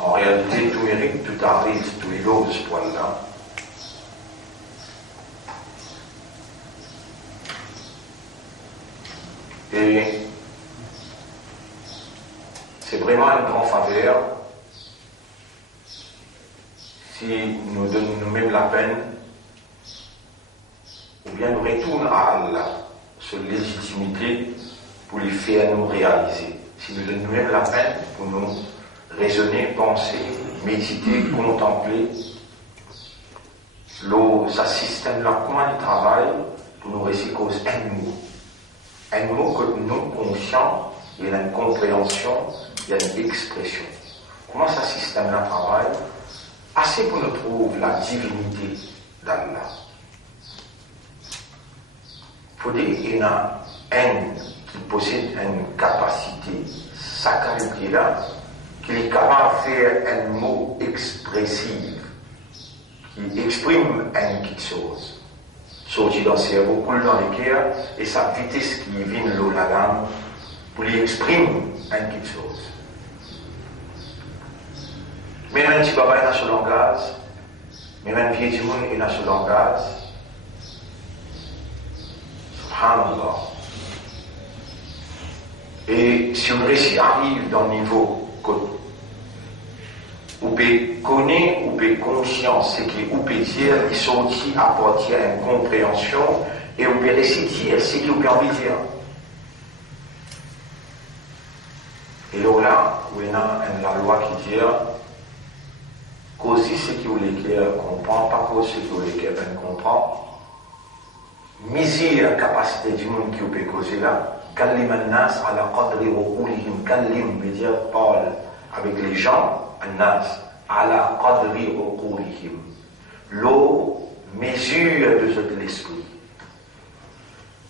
En réalité, tout mérite, tout arrive, tout est l'eau de ce poil-là. Et c'est vraiment une grande faveur si nous donnons nous-mêmes la peine ou bien nous retournons à Allah, cette légitimité pour les faire nous réaliser. Si nous donnons nous-mêmes la peine pour nous raisonner, penser, méditer, contempler ce système-là, comment il travaille pour nous réciter cause un mot que nous, conscients, il y a une compréhension, il y a une expression. Comment ce système-là travaille? Assez pour nous trouver la divinité d'Allah. Il faut dire qu'il y a un qui possède une capacité, sa qualité-là, qu'il est capable de faire un mot expressif qui exprime quelque chose. Sorti dans le cerveau, coule dans les cœurs, et sa vitesse qui vient de la langue pour lui exprimer quelque chose. Mais un petit baba est dans ce langage, mais un vieux du monde est dans ce langage. Subhanallah. Et si le récit arrive dans le niveau que vous pouvez connaître, vous pouvez conscience, c'est que vous pouvez dire, ils sont aussi apportés à une compréhension, et vous pouvez réciter ce que vous pouvez envie de dire. Et là, vous avez la loi qui dit, causer ce que vous voulez comprendre, pas causer ce que vous voulez comprendre. Miser la capacité du monde qui vous peut causer là. Kallim an-nas ala qadri uqulihim. Kallim veut dire parle avec les gens, an-nas ala qadri uqulihim. L'eau mesure de l'esprit.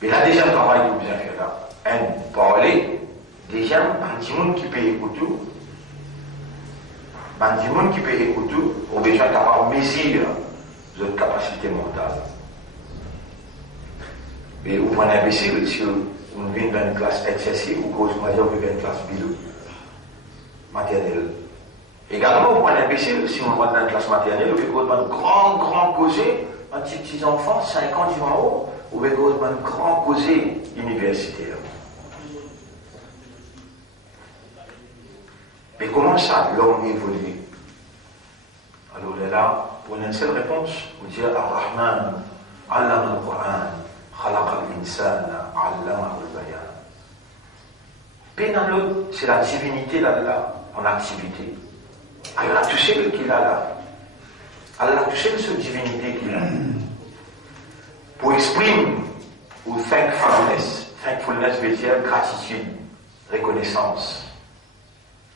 Mais là déjà le travail que vous avez fait là. Un, parler. Déjà, un petit monde qui peut écouter. Un petit monde qui peut écouter, on est déjà capable de mesurer votre capacité mentale. Et vous prenez un imbécile, si vous venez dans une classe excessive, ou cause, on va dire, vous venez dans une classe bidou, maternelle. Également, vous prenez un imbécile, si vous rentrez dans une classe maternelle, vous faites un grand causé, un petit enfant, 5 ans, 10 ans en haut, vous faites un grand causé universitaire. Mais comment ça, l'homme évolue? Alors là, pour une seule réponse, vous dites Ar-Rahman, Allama al-Qur'an, Khalaqa al-Insana, Allama al-Bayan. Pénalot, c'est la divinité d'Allah en activité. Allah a touché le qu'il a là. Allah a touché cette divinité qu'il a. Pour exprimer ou thankfulness veut dire gratitude, reconnaissance.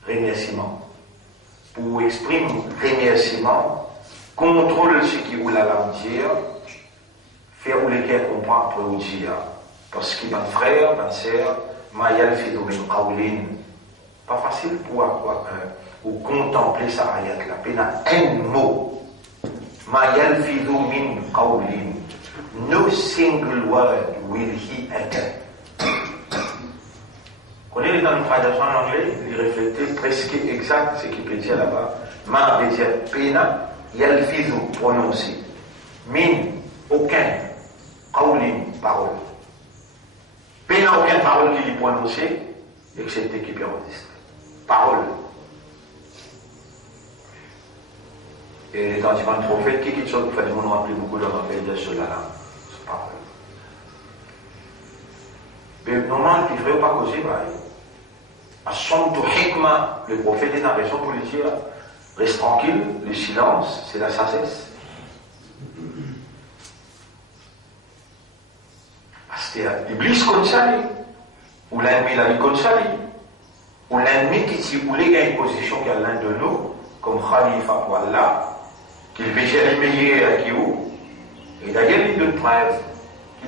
Remerciement. Pour exprimer remerciement, contrôle ce qui vous l'a dire, faire où les gars comprennent après vous dire. Parce que mon frère, ma soeur, Mayal fait domaine Kaoulin. Pas facile pour contempler sa ayat là. Peine un mot. Mayal fait domaine Kaoulin. No single word will he utter. Quand il est dans une traduction en anglais, il reflète presque exact ce qu'il peut dire là-bas. Ma veut dire pena, yalfizu, prononcer. Min, aucun, qawlin, parole. Pena, aucune parole qu'il y prononcer, excepté qui peut enregistrer. Parole. Et les temps du prophète, qui chose vous fait du monde remplir beaucoup de rappels de cela là. C'est parole. Mais normalement, il ne devrait pas causer, Ashantu hikma, le prophète est en raison pour lui dire, reste tranquille, le silence, c'est la sagesse. C'est l'Iblis comme ça, ou l'ennemi la vie comme ça, ou l'ennemi qui, si vous voulez, il y a une position qu'il y a l'un de nous, comme Khalifa pour Allah, qu'il veut gérer meilleur qui vous, et d'ailleurs, il donne preuve.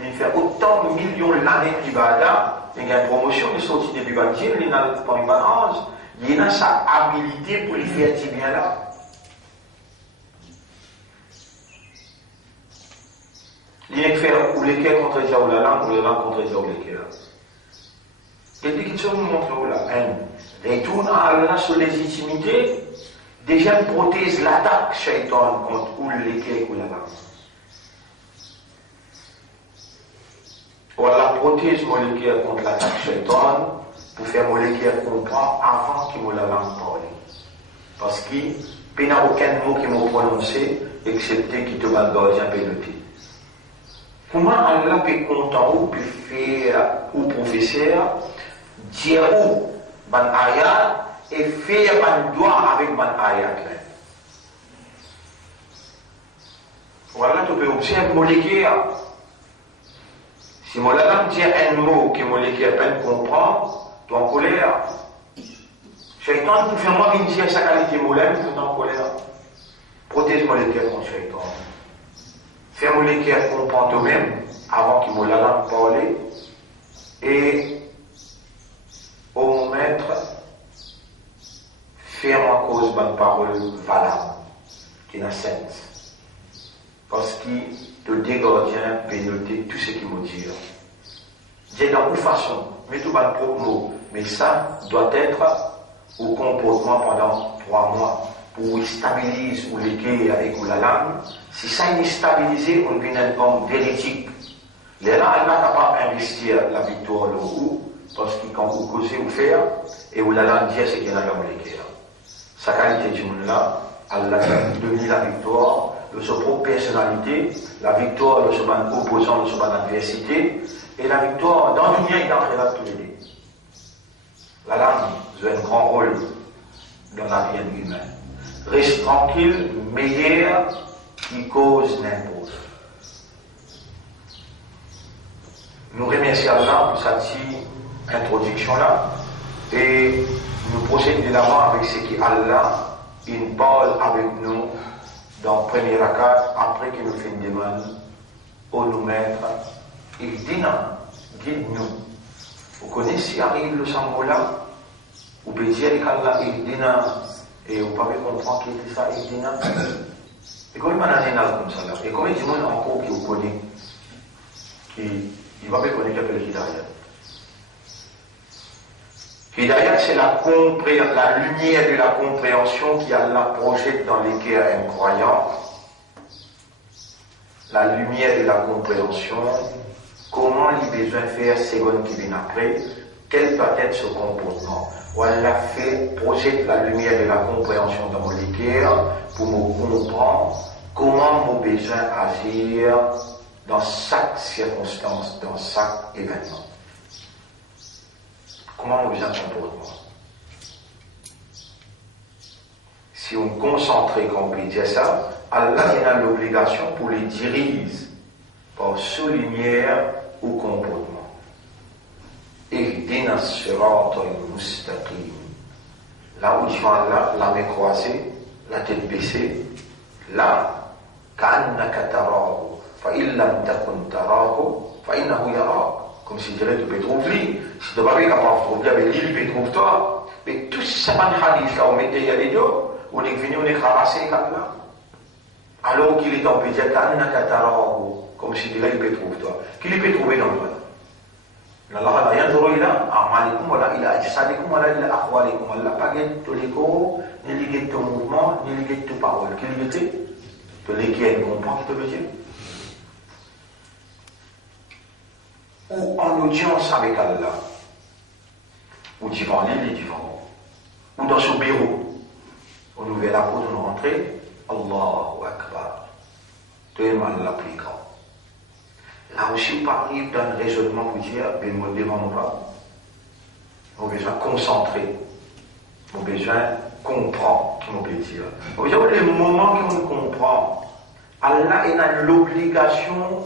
Il fait autant de millions d'années d'ibada, il y a une promotion, il sortit des bibatiers, il y a une balance, il y a sa habilité pour les faire si bien là. Il y a que faire ou les cœurs contre les ou la langue, ou la langue contre les les cœurs. Et puis qu'il se nous montre là, retourne à Allah sur légitimité, Deuxième protège l'attaque shaitan contre ou l'équerre ou la langue. Voilà, protège mon l'équerre contre l'attaque shaitan pour faire mon l'équerre comprendre avant qu'il me la langue parle. Parce qu'il n'y a aucun mot qui m'a prononcé excepté qu'il te va gardien pénoté. Comment Allah peut content ou peut faire ou professeur dire ou ban ayat et faire ban doigt avec ban ayat là. Voilà, tu peux observer mon l'équerre. Si mon langue dit un mot que mon l'équerre peine comprendre, tu es en colère. Shaitan, pour faire moi qui dire sa qualité moulin, tu es en colère. Protège mon l'équerre contre Shaitan. Fais mon l'équerre comprendre toi-même avant qu'il me la langue parler. Et au maître, faire en cause bonne parole valable, qui n'a sens. Parce que le dégardien peut noter tout ce qu'il me dit. Dire dans une façon, mais tout pas de propre mot, mais ça doit être au comportement pendant 3 mois pour stabiliser ou l'équerre avec la langue. Si ça est stabilisé, on devient un homme véridique. Les là, elle n'a pas investir la victoire le haut, parce que quand vous causez ou faire, et vous la langue dire ce qu'il y a dans l'équerre. Sa qualité du monde là, elle a donné la victoire de sa propre personnalité, la victoire de son opposant, de son adversité, et la victoire dans le lien d'entre là tous les deux. La langue joue un grand rôle dans la vie humaine. Reste tranquille, meilleur qui cause n'impose. Nous remercions Allah pour cette introduction-là et nous procédons de l'avant avec ce qu'Allah il parle avec nous dans le premier rakat après que nous faisons une demande au nous maître. Il dit non, guide-nous. Vous connaissez, arrive le sambo-là, vous pouvez dire qu'Allah il dit non et vous pouvez comprendre qu'il dit ça, il dit non. Et comment il m'a donné comme ça là? Et comment il dit moi encore qui vous connaît, il va pas connaître qu'il appelle Hidayat. Hidayat, c'est la lumière de la compréhension qui Allah projette dans les cœurs incroyants. La lumière de la compréhension, comment il besoin de faire seconde qui vient après, quel doit être ce comportement. Allah projette la lumière de la compréhension dans les cœurs pour me comprendre comment mon besoin agir dans chaque circonstance, dans chaque événement. Comment on besoin de comportement. Si on concentrait, comme on peut dire ça, Allah a l'obligation pour les diriger par sous lumière ou comportement. Ihdina sirata al-mustaqim. Là où tu vas là, la main croisée, la tête baissée, là, ka'annaka tarahu, fa illam takun tarahu, fa innahu yarak. Comme si dirait tu peux trouver, si tu n'es pas capable de trouver avec lui, il peut trouver toi. Mais tout ce hadith là, on mettait il y a des deux, on est venu, on est ramassé comme là. Alors qu'il est en pédia, comme si dirait il peut trouver toi. Qu'il peut trouver dans toi. Allah la yanzuru ila a'malikum wala ila ajsadikum wala ila aqwalikum. Allah pas guette tous les corps, ni les guette ton mouvement, ni les guette tes paroles. Qu'il guette tous les qui comprend ce que veut dire. Ou en audience avec Allah, ou devant l'île, ou dans son bureau, on ouvre la porte, on rentre, Allahu Akbar, tellement Allah plus grand. Là aussi, on arrive dans un raisonnement pour dire, mais moi, devant nous pas, on a besoin de concentrer, on a besoin de comprendre, qui m'ont dire. Vous voyez, le moment qu'on comprend, Allah est dans l'obligation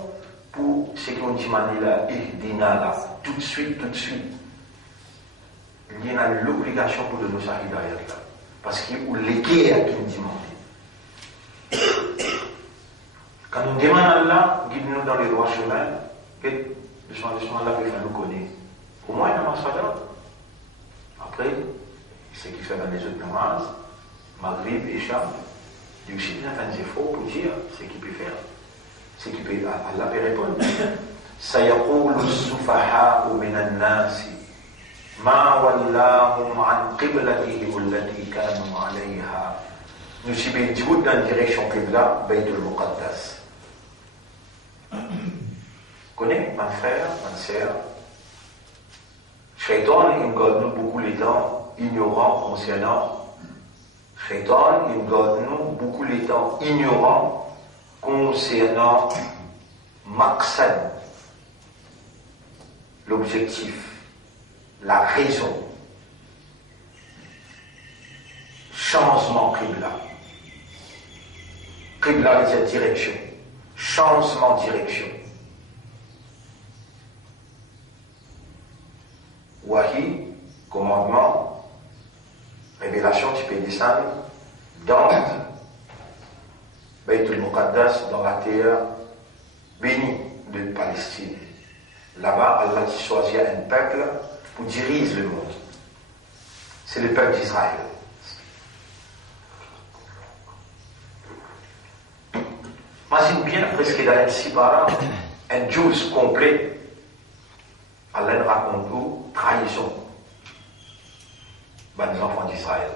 pour ce qu'on dit là, il dit là, tout de suite. Il y a l'obligation pour de nous arriver là. Parce qu'il y a l'équerre qui nous demande. Quand on demande à Allah, guide-nous dans les droits chemins, et le chemin Allah peut nous connaître. Au moins, il y a un massadeur. Après, ce qu'il fait dans les autres namazes, Maghrib et Sham, il y a aussi bien des efforts pour dire ce qu'il peut faire. Ce qui peut, Allah peut répondre. سيقول السفهاء من الناس ما ولاهم عن قبلتهم التي كانوا عليها nous sommes dans la direction Qibla, Bayt al-Muqaddas. Connais, mon frère, ma sœur, Shaitan, il nous beaucoup les temps ignorants concernant. Shaitan, il nous beaucoup les temps ignorants concernant Maqsad, l'objectif, la raison. Changement Qibla. Qibla veut dire direction. Changement direction. Wahi, commandement, révélation, tu peux descendre dans Bayt al-Muqaddas, dans la terre bénie de Palestine. Là-bas, Allah choisit un peuple pour diriger le monde. C'est le peuple d'Israël. Imagine bien, presque dans un sibara, un juice complet. Allah raconte nous trahison. Les enfants d'Israël.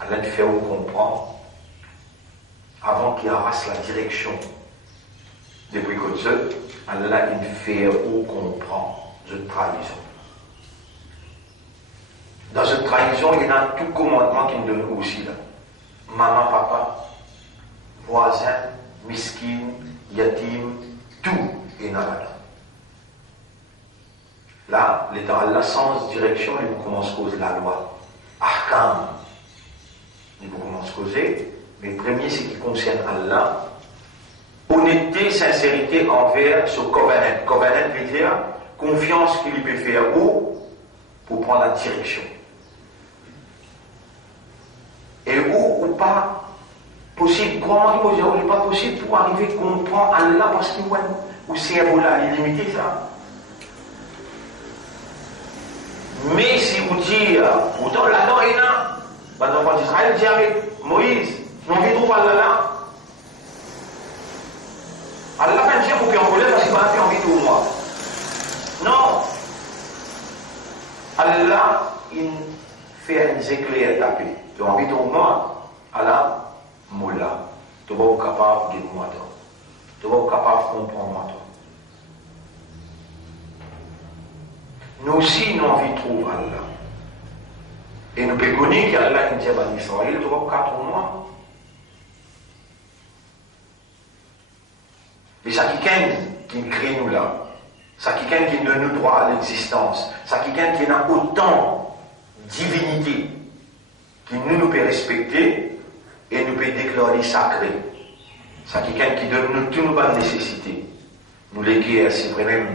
Allah fait où comprendre avant qu'il arrache la direction depuis que Dieu, Allah il fait où comprend cette trahison. Dans cette trahison, il y a tout commandement qui nous donne aussi là. Maman, papa, voisin, miskin, yatim, tout est dans la. Là, l'état Allah sans direction, il vous commence à causer la loi. Ahkam, il vous commence à causer. Mais le premier, c'est qui concerne Allah. Honnêteté, sincérité envers ce covenant. Covenant veut dire confiance qu'il peut faire où pour prendre la direction. Et où ou pas possible, comment il n'est pas possible pour arriver à comprendre Allah parce qu'il ou cerveau là, il est limité ça. Mais si vous dites, pourtant là-dedans il y a, les enfants d'Israël disent avec Moïse, nous on trouve Allah là. Allah va dire pour qu'il en colère parce qu'il va faire envie de moi. Non. Allah, il fait un éclair tapé. Tu as envie de moi, Allah, moula. Tu vas être capable de moi. Tu vas être capable de comprendre moi. Nous aussi, nous avons envie de trouver Allah. Et nous pouvons connaître qu'Allah dit à Israël, tu vas être capable de moi. Et ça qui crée nous là, ça qui donne nous droit à l'existence, ça qui a autant de divinité qui nous peut respecter et nous peut déclarer sacré. Ça qui donne nous toutes nos nécessités. Nous les guerres, c'est vraiment,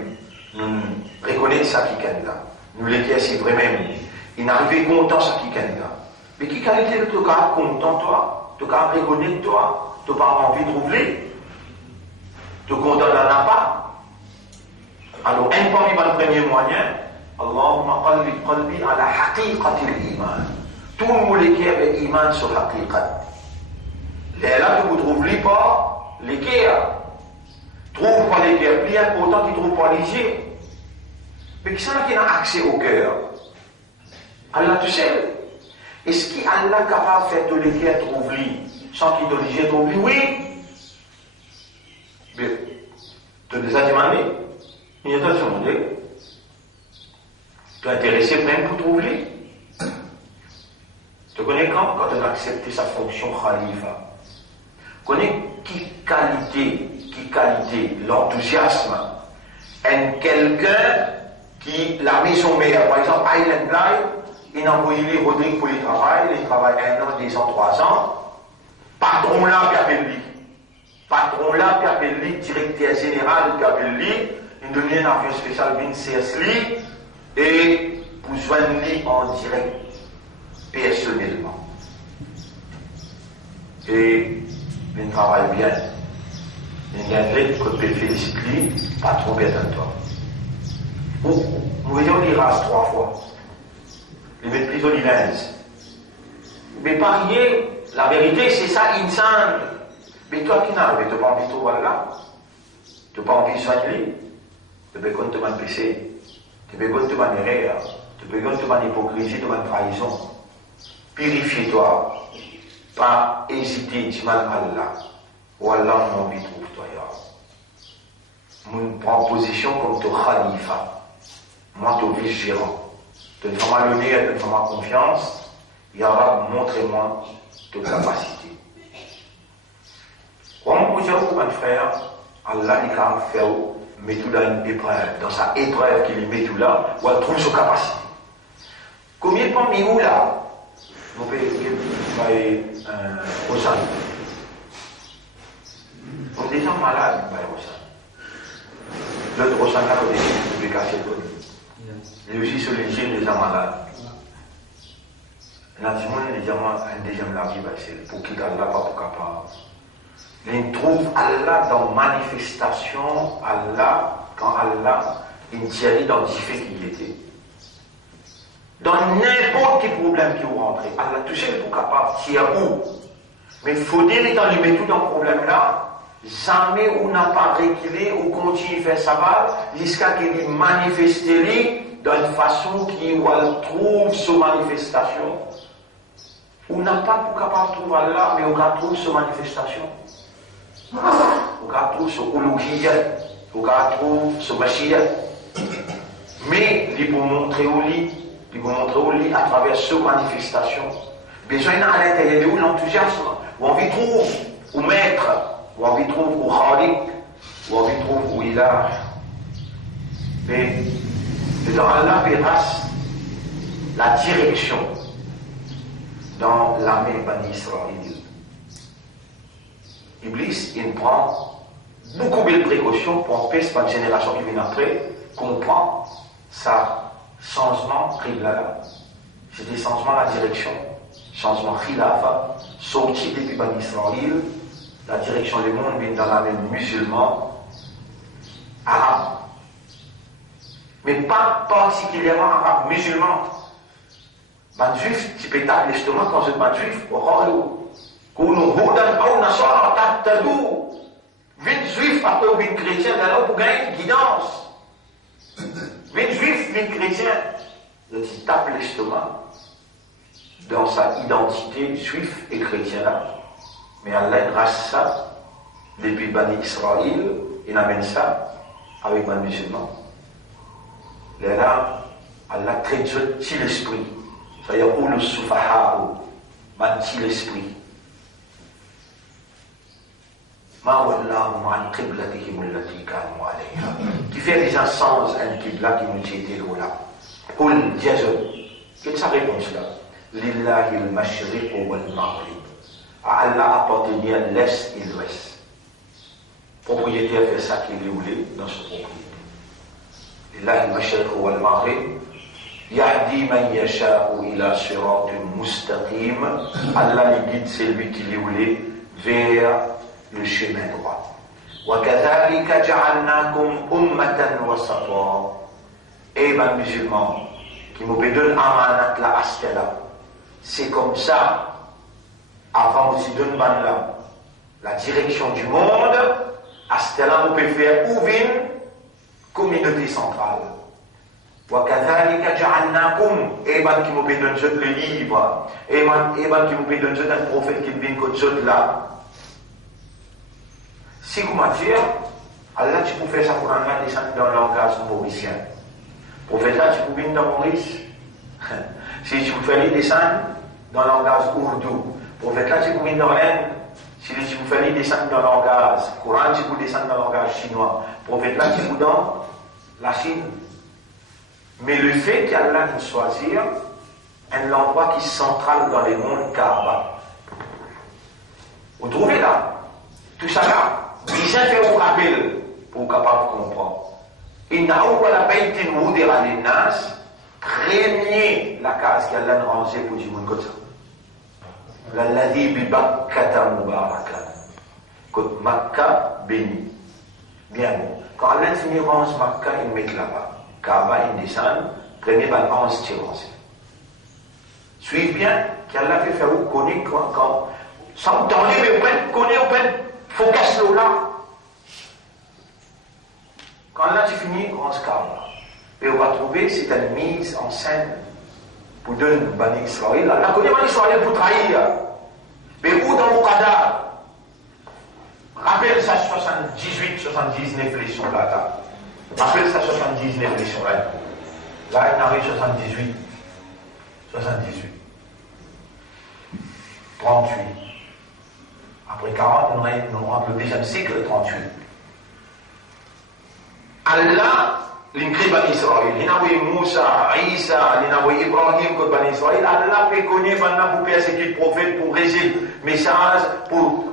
nous reconnaissons ça qui là. Nous les guerres, c'est vraiment, il n'arrive content ça qui là. Mais qui qualité de te cas content toi, te cas reconnaître toi, tu n'as pas envie de trouver. Tu condamnes à n'a pas. Alors, un premier moyen, Allahumma qalbi ala haqiqati l'iman. Tout le monde qui a l'iman sur haqiqat. Là, tu ne trouves pas les guerres. Trouve pas les guerres. Plus important qu'ils ne trouvent pas les yeux. Mais qui c'est qui a accès au cœur? Allah, tu sais. Est-ce qu'Allah est capable de faire tous les guerres trouver sans qu'il te les trouver? Oui. Mais, tu les as demandé, il t'a demandé, tu es intéressé même pour trouver. Tu connais quand tu as accepté sa fonction khalifa. Tu connais qui qualité, l'enthousiasme, quelqu'un qui, la maison mère, par exemple, Island Life, il a envoyé Rodrigue pour le travail, il travaille 1 an, 2 ans, 3 ans, patron là, qui appelle lui. Patron là, qui appelle lui, directeur général, qui appelle lui, il devient un avion spécial, CSLI, et pour joindre lui en direct, personnellement. Et il travaille bien. Il y a un lettre que tu félicite lui, pas trop bien dans toi. Ou, nous voyons les races 3 fois. Il met plus au 15. Mais parier, la vérité, c'est ça, insane. Mais toi qui n'as pas envie de trouver là, tu n'as pas envie de soigner, tu peux compter mon péché, tu peux compter mon erreur, tu peux compter mon hypocrisie, mon trahison. Purifie-toi. pas hésiter, dis mal Allah. Ou Allah m'en vit trouve toi, ya. Mon prend position comme ton khalifa. Moi, ton vice-gérant. Tu me fais l'honneur, tu me fais confiance. Ya Rab, montrez-moi tes capacités. Comment vous dire, mon frère, Allah, il a fait, met tout dans une épreuve, dans sa épreuve qu'il met tout là, où elle trouve sa capacité. Combien de temps, où là? Vous pouvez au sein. On est déjà malade, au sein. L'autre au sein, là, vous pouvez casser le code. Il est aussi sur les gens déjà malades. Là, si on est déjà un deuxième la vie, c'est pour qu'il Allah pas pour capable. Il trouve Allah dans manifestation, Allah, quand Allah, il tient d'identifier qui il était. Dans n'importe quel problème qui vous rentre, Allah touché le pour capable, tirer où. Mais il faut dire, quand il met tout dans le problème là, jamais on n'a pas réglé ou continue à faire ça mal, jusqu'à qu'il est manifesté d'une façon qui où elle trouve sa manifestation. On n'a pas pour capable de trouver Allah, mais on trouve sa manifestation. On trouve sa uluhiyya, on trouve sa mashiyya. Mais il faut montrer au lit. Il vous montrer au lit à travers cette manifestation. Besoin à l'intérieur de vous l'enthousiasme. Où on vit trouve au maître, où on vit trouve au khalik, où on vit trouve au ilah. Mais dans Allah verras la direction dans l'armée Bani Israël. Iblis, il prend beaucoup de précautions pour empêcher la génération qui vient après comprendre ça. Changement Qibla, c'était changement la direction, changement Khilafa, sorti depuis Bani Israël, la direction du monde vient dans la même musulman, arabe. Mais pas particulièrement arabe, musulman. Ban juif, tu peux t'appeler justement quand c'est ban juif, Kounou Houdan ou Nasara Tattadou, 20 juifs après 20 chrétiens, alors pour gagner une guidance. 20 juifs, 20 chrétiens, il tape l'estomac dans sa identité juif et chrétien là. Mais Allah, grâce à ça, depuis Bani Israël, il amène ça avec les musulmans. Là, Allah traite tout l'esprit. C'est-à-dire, où le soufaha'u, manti l'esprit. Qui fait des sens un qibla qui nous était là. Qul diazun. Quelle est sa réponse là? Lillahi al-mashriq wal-maghrib. À Allah appartenait l'est et l'ouest. Propriétaire fait ça qu'il voulait dans sa propriété. Lillahi al-mashriq wal-maghrib. Yahdi man yasha'u ila siratin mustaqim. Allah lui guide celui qui voulait vers le chemin droit. وَكَذَلِكَ جَعَلْنَاكُمْ أُمَّةً وَسَطًا. Eh ben musulmans, qui me donne amanat la astela. C'est comme ça, avant aussi donne là, la direction du monde, astela on peut faire ouvrir communauté centrale. وَكَذَلِكَ جَعَلْنَاكُمْ. Eh ben qui me donne le livre, eh ben qui me donne un prophète qui vient comme là. Si vous m'attirez, Allah, tu peux faire ça pour Allah descendre dans le langage mauricien. Pour faire ça, tu peux venir dans Maurice. Si tu peux faire descendre dans le langage ourdou. Pour faire ça, tu peux venir dans l'Inde. Si tu peux faire descendre dans le langage courant, tu peux descendre dans le langage chinois. Pour faire ça, tu peux dans la Chine. Mais le fait qu'Allah nous choisir un endroit qui est central dans les mondes Kaaba. Vous trouvez là? Tout ça là. Déjà fait vous rappel pour capable de comprendre. Inna awwala baytin wudira linnas, premier la case qu'Allah a rangée pour du monde comme ça. L'alladhi bi Bakkata mubarakan. Côte Makka béni. Bien bon. Quand Allah finit range Makka, il met là-bas. Kaaba, il descend, premier balance tirance. Suivez bien qu'Allah fait faire vous connaître quand sans tenter, mais vous connaissez, faut casser l'eau là. Quand là tu finis, on se calme. Et on va trouver, c'est une mise en scène pour donner Bani Israël. On connaît Bani Israël pour trahir. Mais Qadar. Rappelle ça 78, 79 leçons là. Rappelle ça 79 leçons là. Là, il arrive 78. 78. 38. Après 40, nous rentre le deuxième cycle, 38. Allah, l'incrit Bani Israël, l'inawi Moussa, Isa, l'inawi Ibrahim, que Bani Israël, Allah peut connaître maintenant pour persécuter le prophète, pour réciter message, pour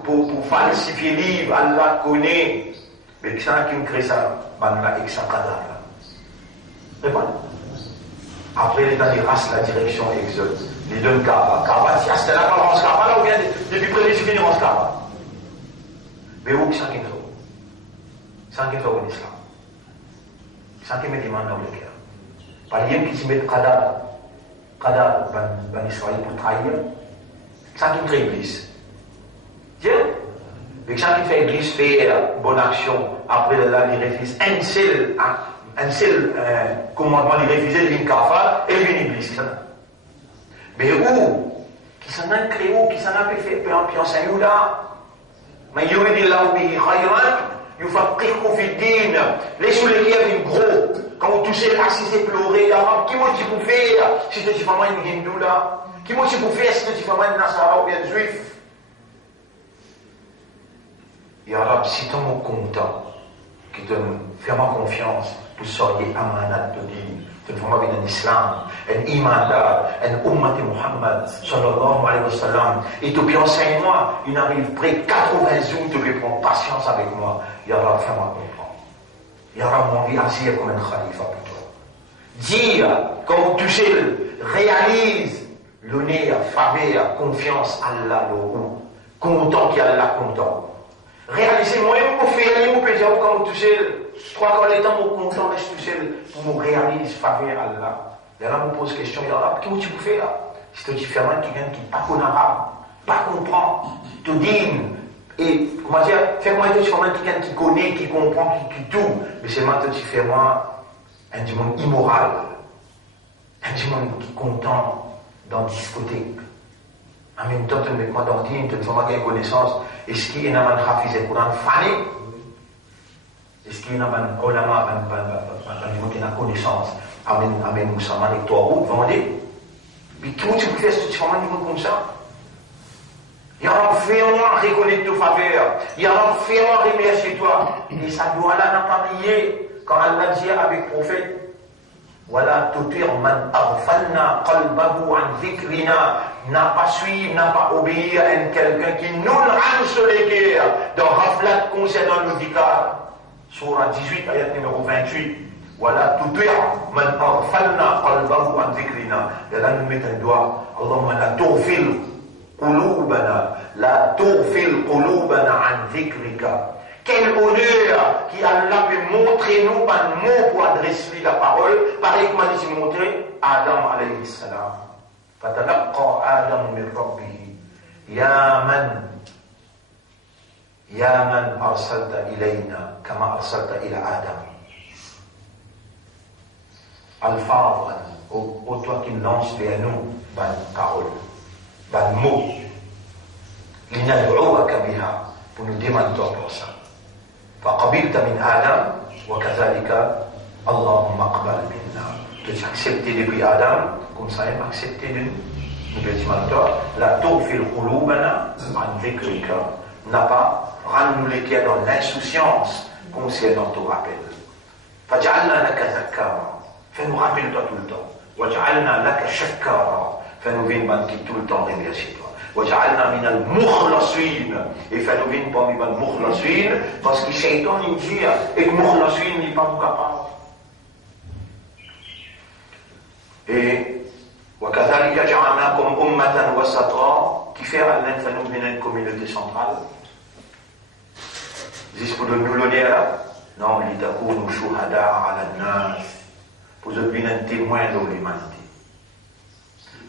falsifier le livre, Allah connaît. Mais qui c'est qui crée ça? Maintenant, avec sa cadavre. C'est bon? Après, il est dans les races, la direction Exode. Les deux Kaaba. Kaaba, c'était là quand on se Kaaba, là, ou bien depuis près de finir on se Kaaba. Mais où ça qui est trop? Ça qui est trop en islam. Ça qui met des mains dans le cœur. Par exemple, qui se met Qadar, ban Israël pour trahir, ça qui crée Iblis. Tiens, mais ça qui fait Iblis faire bonne action, après là, il refuse un seul commandement, il refuse de l'inkafar et il Iblis. Mais où? Qui s'en a créé où? Qui s'en a fait un là? Mais il y aurait des laoubi khayran. يفقهه في الدين ليسوا les qui avaient gros quand vous touchez l'axe c'est pleurer l'arabe qui moi tu peux faire si tu fais mal une hindou là qui moi tu peux faire si tu fais mal une nasara ou bien juif ya Rab si tu es content qui te fait ma confiance pour soyez amanat de din tu fais mal en islam un iman un ummat Muhammad sallallahu alayhi wa sallam et tu bien enseigne-moi il arrive près 80 jours tu veux prendre patience avec moi ya Rab fais-moi comprendre ya Rab mon vie assis comme un khalifa pour toi dire quand vous touchez réalise l'honneur faveur confiance Allah le haut content qu'il y a Allah content réalisez moi pour faire vous plaisir quand vous touchez je crois qu'en étant content je touche pour me réaliser faveur Allah. Et là, on me pose question, il y en a, qu'est-ce que tu peux faire? Si tu fais mal, quelqu'un qui ne parle pas arabe, pas comprend, te dit, et comment dire, fais-moi que tu fais mal quelqu'un qui connaît, qui comprend, qui tout, mais c'est maintenant que tu fais moi un démon immoral, un démon qui est content dans la discothèque. En même temps, tu me mets moi dans le dîme, tu me fais moi une connaissance, est-ce qu'il y a un hafiz et Coran fané? Est-ce qu'il y a un ulama, un démon qui a connaissance? Amen Moussaman et toi, vous vendez. Mais comment tu peux faire si tu fais un niveau comme ça? Il y a un fait-moi reconnaître ta faveur. Il y a un fait-moi remercier toi. Et ça doit là n'a pas prié. Quand Allah dit avec le prophète, voilà, tutir man aghfalna qalbahu an dhikrina, n'a pas suivi, n'a pas obéi à quelqu'un qui nous rend sur les guerres, dans Raflat concernant le Dikar. Surah 18, ayat numéro 28. ولا تطيع من أغفلنا قلبه عن ذكرنا لأن مثل دعاء اللهم لا تغفل قلوبنا عن ذكرك quel honneur qui Allah peut montrer nous un mot pour adresser la parole pareil comme il s'est montré Adam alayhi salam فتلقى آدم من ربه يا من أرسلت إلينا كما أرسلت إلى آدم Alpha, ô toi qui lances vers nous, ban parole, ban mot, linad'uaka biha, pour nous demander toi pour ça. فقبلت من آدم وكذلك اللهم اقبل منا. Tu as accepté depuis Adam, comme ça il m'a accepté de nous. Nous te disons toi, la tawfil qulubana an dhikrika, n'a pas rendu les cœurs dans l'insouciance concernant ton rappel. فجعلنا لك ذكارا. Fais-nous rappeler toi tout le temps. وَجَعَلْنَا لَكَ شَكَّارًا. Fais-nous venir tout le temps remercier toi. وَجَعَلْنَا مِنَ الْمُخْلَصِينَ. Et fais-nous venir parmi les mukhlasin, parce que Shaitan il dit, et que mukhlasin n'est pas capable. Et وَكَذَلِكَ جَعَلْنَاكُمْ أُمَّةً وَسَطًا. Qui fait Allah fais-nous venir une communauté centrale. Juste pour nous l'honneur. Non, لِتَكُونُوا شُهَدَاءَ عَلَى النَّاسِ. Pour devenir un témoin de l'humanité.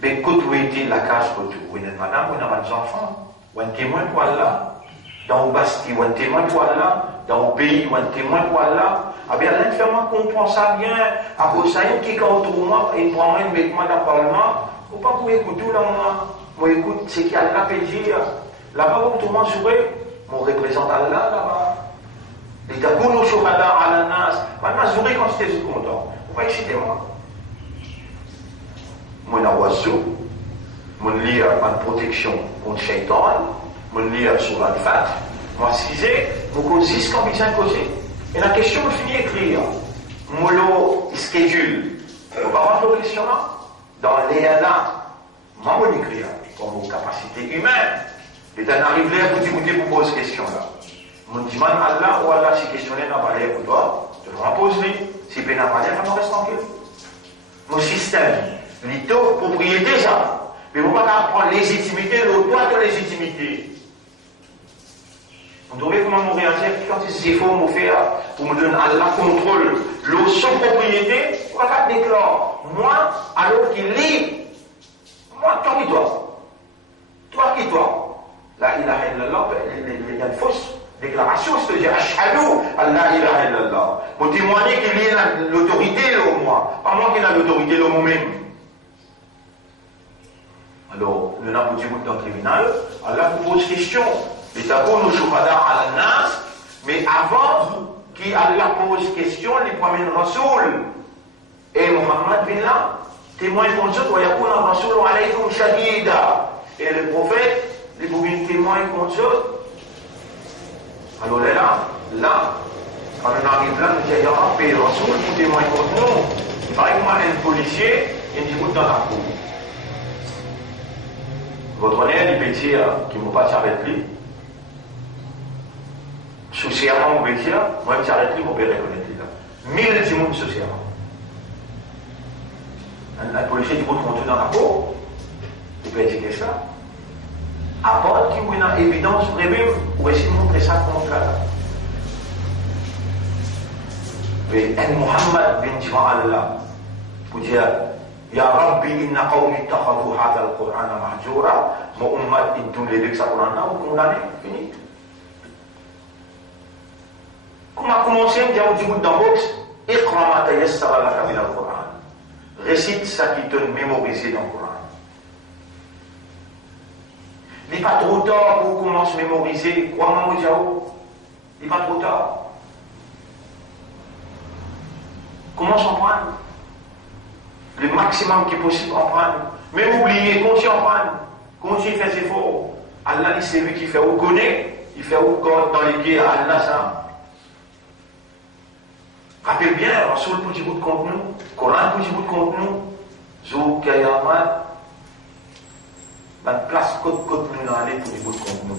Mais quand vous êtes la case pour tout, vous êtes madame, vous avez des enfants, vous êtes un témoin pour Allah. Dans le Bastille, vous êtes un témoin pour Allah. Dans le pays, vous êtes un témoin pour Allah. Ah bien, l'infirmière comprend ça bien. À vos sailles, qui est autour de moi, et pour moi, il met moi dans le parlement. Faut pas que vous écoutez là, moi. Moi, écoute, c'est qu'il y a la peut dire. Là-bas, vous tournez sur eux, mon représentant Allah, là-bas. Et t'as qu'on nous chouhada à la nas. Maintenant, vous quand j'étais content. Vous pas exciter moi. Mon oiseau, mon lire en protection contre Shaitan, mon lire sur Al-Fat, moi, cisé, vous causez comme bien causé. Et la question, je finis d'écrire. Mon schedule. On va voir la question là. Dans l'Éana, moi, je vais écrire comme vos capacités humaines. Et t'en arrives là, vous vous posez question là. Mon demande Allah ou Allah, si questionné n'a pas l'air pour toi, je vais poser. Si il n'a pas l'air, on reste tranquille. Mon système, l'ito, propriété, ça. Mais vous ne pouvez pas prendre légitimité, le droit de légitimité. Vous trouvez comment vous réagissez quand il faut me faire, pour me donner Allah contrôle, l'eau sans propriété, vous ne pouvez pas déclarer. Moi, alors qu'il lit, moi, toi qui toi. Toi qui toi. La ilaha illallah, il y a une fausse déclaration, c'est-à-dire Ashhadu Allah ilaha illallah. Pour témoigner qu'il y a l'autorité au moi, pas moi qui ai l'autorité au moi-même. Alors, le Napoudi dans le tribunal, Allah vous pose question. Les tabous nous chouhada à la nas, mais avant qu'il Allah pose question, les premiers Rasoul et Muhammad bin là, témoin contre eux, wa yakuna Rasoul alaykum shahida. Et le prophète, les boubines témoins contre eux. Alors là, quand on arrive là, nous disons, il y a un Rasoul pour témoin contre nous. Par exemple, un policier, il dit, dans la cour. Votre honneur, il peut dire qu'il ne m'a pas avec lui. Socialement, on peut dire, moi, je m'arrête lui, on peut reconnaître là. 1000 timons socialement. Un policier qui peut monter dans la peau, il peut dire ça. À part qu'il y a une évidence prévue, ou essayer de montrer ça contre là. Mais un Muhammad bin Allah, pour dire, Ya Rabbi, inna qawmi ittakhadhu hadha al-Qur'ana mahjura, mon ummat, ils tournent les ça Qur'ana, vous condamnez, fini. Comment commencer à dire au bout d'un box, Iqra ma tayassara laka min al-Qur'an. Récite ça qui te mémorisé dans le Qur'an. Il n'est pas trop tard pour commencer à mémoriser, crois-moi, Mojao. Il n'est pas trop tard. Commence à en prendre. Le maximum qui est possible en prendre. Même oublier, continue à en prendre. Continue à faire ses efforts. Allah, c'est lui qui fait ou connaît, il fait ou corps dans les pieds à Allah, ça. Rappelez bien, Rasoul pour du bout de contenu, Coran pour du bout de contenu, Zou Kayamat, la place côte nous dans l'année pour du bout de contenu.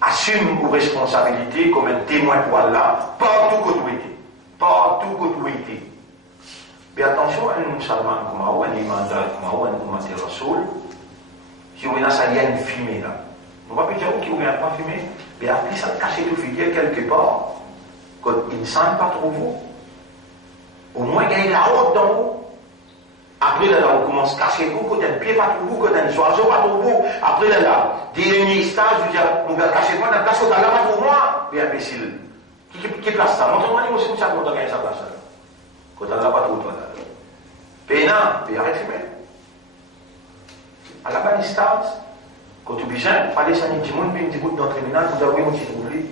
Assume vos responsabilités comme un témoin pour Allah, partout que vous êtes. Partout que vous êtes. Mais attention, un musulman comme moi, un imandal comme moi, un ummati Rasoul, si vous avez ça, il y a une fumée là. On va pas dire qu'il n'y a pas fumé, mais après ça cacher tout figuier quelque part, quand il ne sent pas trop vous. Au moins, il y a la haute dans vous. Après, là, on commence à cacher vous, quand un pied pas trop vous, quand un oiseau pas trop vous. Après, là, dernier stage, je veux dire, on va cacher moi, on cache là pas pour moi. Mais imbécile. Qui place ça? Montre-moi, moi, c'est ça, quand on gagne sa place. Quand on n'a pas trop toi, là. Pénal, puis arrête, mais. À la bas, il start. Quand tu dis, allez, ça n'y a pas de monde dans le tribunal, vous dites, oui, mon petit troublé.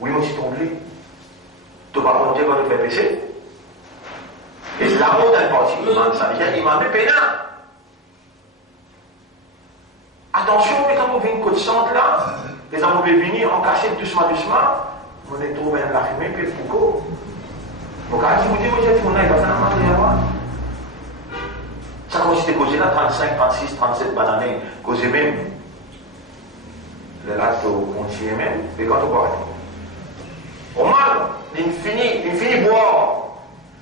Oui, mon petit troublé. Tu vas compter quand tu fais péché. Et c'est la mode d'un parti, ça veut dire qu'il m'a mis pénal. Attention, mais quand on vient une côte centre là, les hommes peuvent venir en cachette doucement, on est trouvé la fumée, puis le Foucault. Donc, quand vous dites, j'ai dit, on a pas fait un matériel. Ça, quand j'étais causé là, 35, 36, 37 bananes, causé même. Le lac continue même, et quand on parle. Au mal, il finit boire.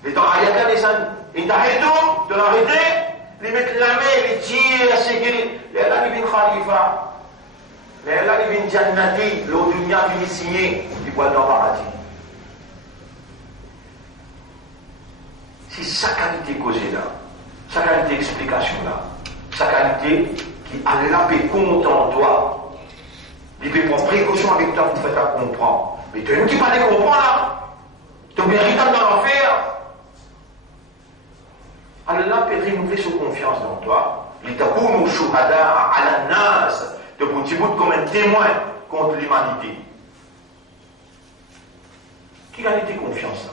Les temps à y descendre, il t'arrête de l'arrêter, il met la main, il tire, c'est qu'il est là, il vient Khalifa. Il est là, il vient Jannati, l'eau du mien, il est signé, il voit dans le paradis. C'est sa qualité causée là, sa qualité explication là, sa qualité qui a la paix content en toi. Il peut prendre précaution avec toi pour faire comprendre. Mais tu ne dis pas de comprendre là. Tu es véritable dans l'enfer. Allah peut renouveler sa confiance dans toi. لِتَكُونُوا شُهَدَاءَ عَلَى النَّاسِ, de pour Djibouti comme un témoin contre l'humanité. Qui a été confiance là?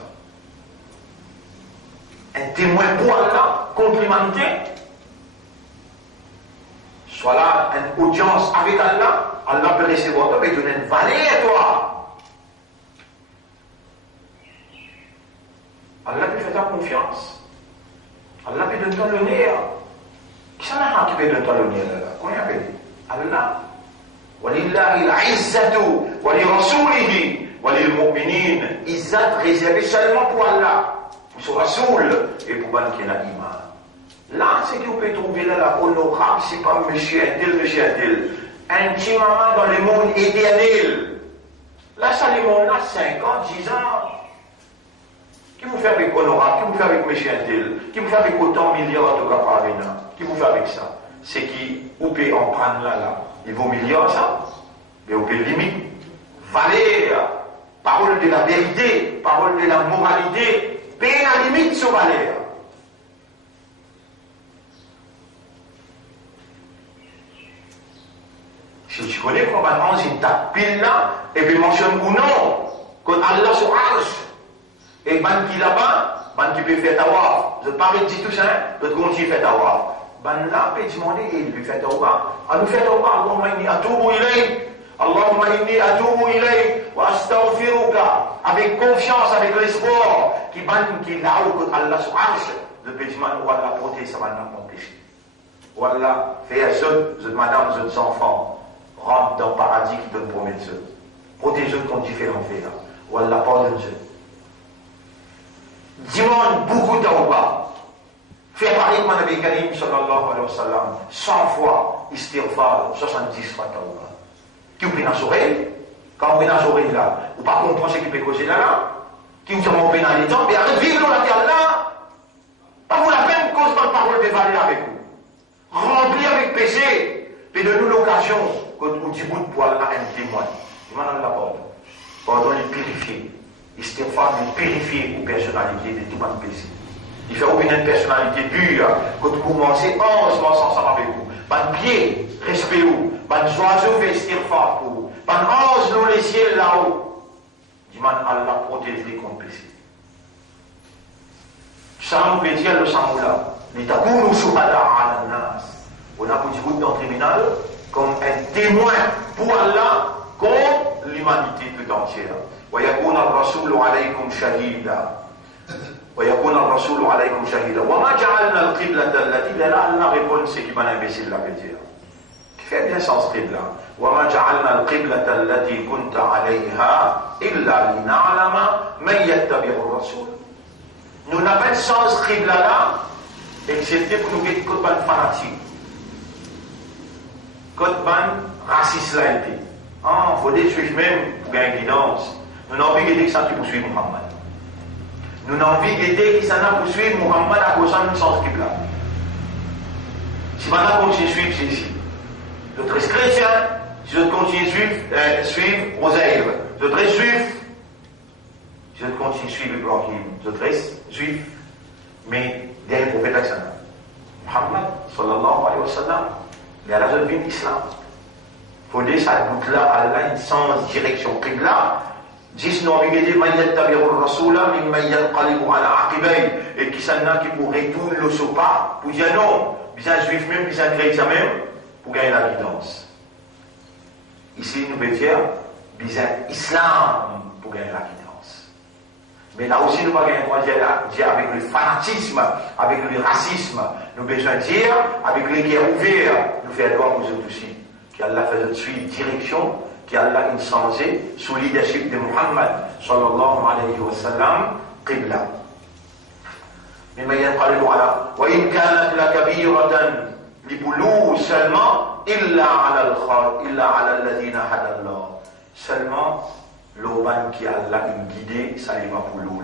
Un témoin pour Allah contre l'humanité? Soit là une audience avec Allah, Allah peut recevoir toi, mais donner une valeur à toi. Allah peut faire ta confiance. Allah peut donner ton l'honneur. Qui s'en a qui peut donner ton l'honneur là? Combien peut dire? Allah. وَلِلَّهِ الْعِزَّةُ وَلِرَسُولِهِ وَلِلْمُؤْمِنِينَ. Izzat réservé seulement pour Allah, pour son Rasoul et pour ban qui a l'iman. Là, ce que vous pouvez trouver là, la honorable, c'est pas monsieur un tel, intimement dans le monde éternel. Là, ça, le monde là, 50, 10 ans. Qui vous fait avec honorable, qui vous fait avec monsieur un tel, qui vous fait avec autant de milliards de cas par an, qui vous fait avec ça? C'est qui, vous pouvez en prendre là, il vaut milliards ça, mais vous pouvez limite, valeur, parole de la vérité, parole de la moralité, payer la limite sur valeur. Si tu connais comment il tape pile là, et puis mentionne ou non, quand Allah se arche, et ban qui là-bas, ban qui peut faire tawaf, je parle de tout ça, de continuer à faire tawaf. Ban là peut demander, et il peut faire tawaf. À nous faire tawaf, Allahumma inni atubu ilayk, Allahumma inni atubu ilayk, wa astaghfiruka, avec confiance, avec l'espoir, qui ban qui là où Allah se arche, le peut demander, ou Allah protège ça va n'empêcher. Ou Allah fait je madame, je enfants, rentre dans le paradis qui donne promet de protège contre différents faits là. Ou Allah pardonne Dieu. Demande beaucoup d'Aouba. Fais pareil que Nabi Karim sallallahu alayhi wa sallam, 100 fois istighfar, 70 fois d'Aouba. Qui vous prenez dans l'oreille? Quand vous prenez dans l'oreille là, vous ne comprenez pas ce qui peut causer là. Qui vous prenez dans les temps, et arrête de vivre dans la terre là. Pas vous la peine cause par parole de valeur avec vous. Rempli avec péché, et de nous l'occasion que vous dites pour Allah un témoin. Demande la porte. Pardon, les purifier. Istighfar de purifier aux personnalités de tout le monde péché. Il fait une personnalité pure, quand vous commencez ensemble avec vous. Pas de pied, respect vous. Pas de oiseaux fait istighfar pour vous. Pas de ange dans les ciels là-haut. Demande Allah protège les contre péché. Ça nous peut dire le sang-là. لِتَكُونُوا شُهَدَاءَ عَلَى النَّاسِ. On a pour Djibouti dans le tribunal comme un témoin pour Allah contre l'humanité tout entière. ويكون الرسول عليكم شهيدا ويكون الرسول عليكم شهيدا وما جعلنا القبلة التي لا الله répond ce qui m'a imbécile la dire qui fait bien sens qibla وما جعلنا القبلة التي كنت عليها إلا لنعلم من يتبع الرسول. Nous n'avons pas de sens qibla là excepté pour nous dire que ban fanatique que ban raciste là été il faut des juifs même pour gagner guidance. Nous n'avons pas envie que ça poursuive Muhammad. Nous n'avons pas envie que ça poursuive Muhammad à cause de sens qibla. Si maintenant on continue à suivre, c'est ici. D'autres chrétiens, si d'autres continuent à suivre Osaïr, d'autres juifs, si d'autres continuent à suivre Ibrahim, d'autres juifs, mais derrière le prophète Alexandre. Muhammad, sallallahu alayhi wa sallam, il a la zone de l'islam. Il faut dire ça, là, Allah, une sens direction qibla. Disent non, il dit, man yattabi'u ar-rasula mimman yanqalibu ala aqibay, et qui s'en a qui pourrait tout le sopa, pour dire non, bien juif même, bien chrétien même, pour gagner la guidance. Ici, nous veut dire, bien islam, pour gagner la guidance. Mais là aussi, nous ne pouvons pas dire avec le fanatisme, avec le racisme, nous avons besoin de dire, avec les guerres ouvertes, nous faisons droit aux autres aussi, qu'Allah fait suivre direction, qu'Allah a changé sous le leadership de Muhammad sallallahu alayhi wa sallam qibla. مما ينقلب على وإن كانت لكبيرة لبلوغ seulement إلا على الذين هدى الله. Seulement l'auban qui Allah a guidé, ça y va pour l'eau.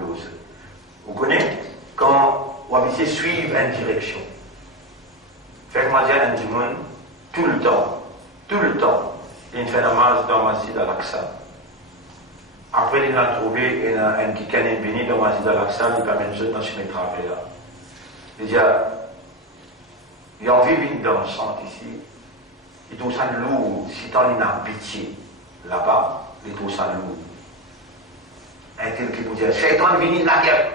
Vous connaissez quand on va suivre une direction. Faites-moi dire un dimanche tout le temps. Il fait namaz dans le Masjid al-Aqsa. Après, il a trouvé un qui est béni dans le Masjid al-Aqsa, il permet de dans ce métravée là. Il dit, Il y a envie d'une dansante ici. Il trouve ça lourd. Si t'en as pitié, là-bas, il trouve ça lourd. Un tel qui vous dit, Shaitan vini la guerre.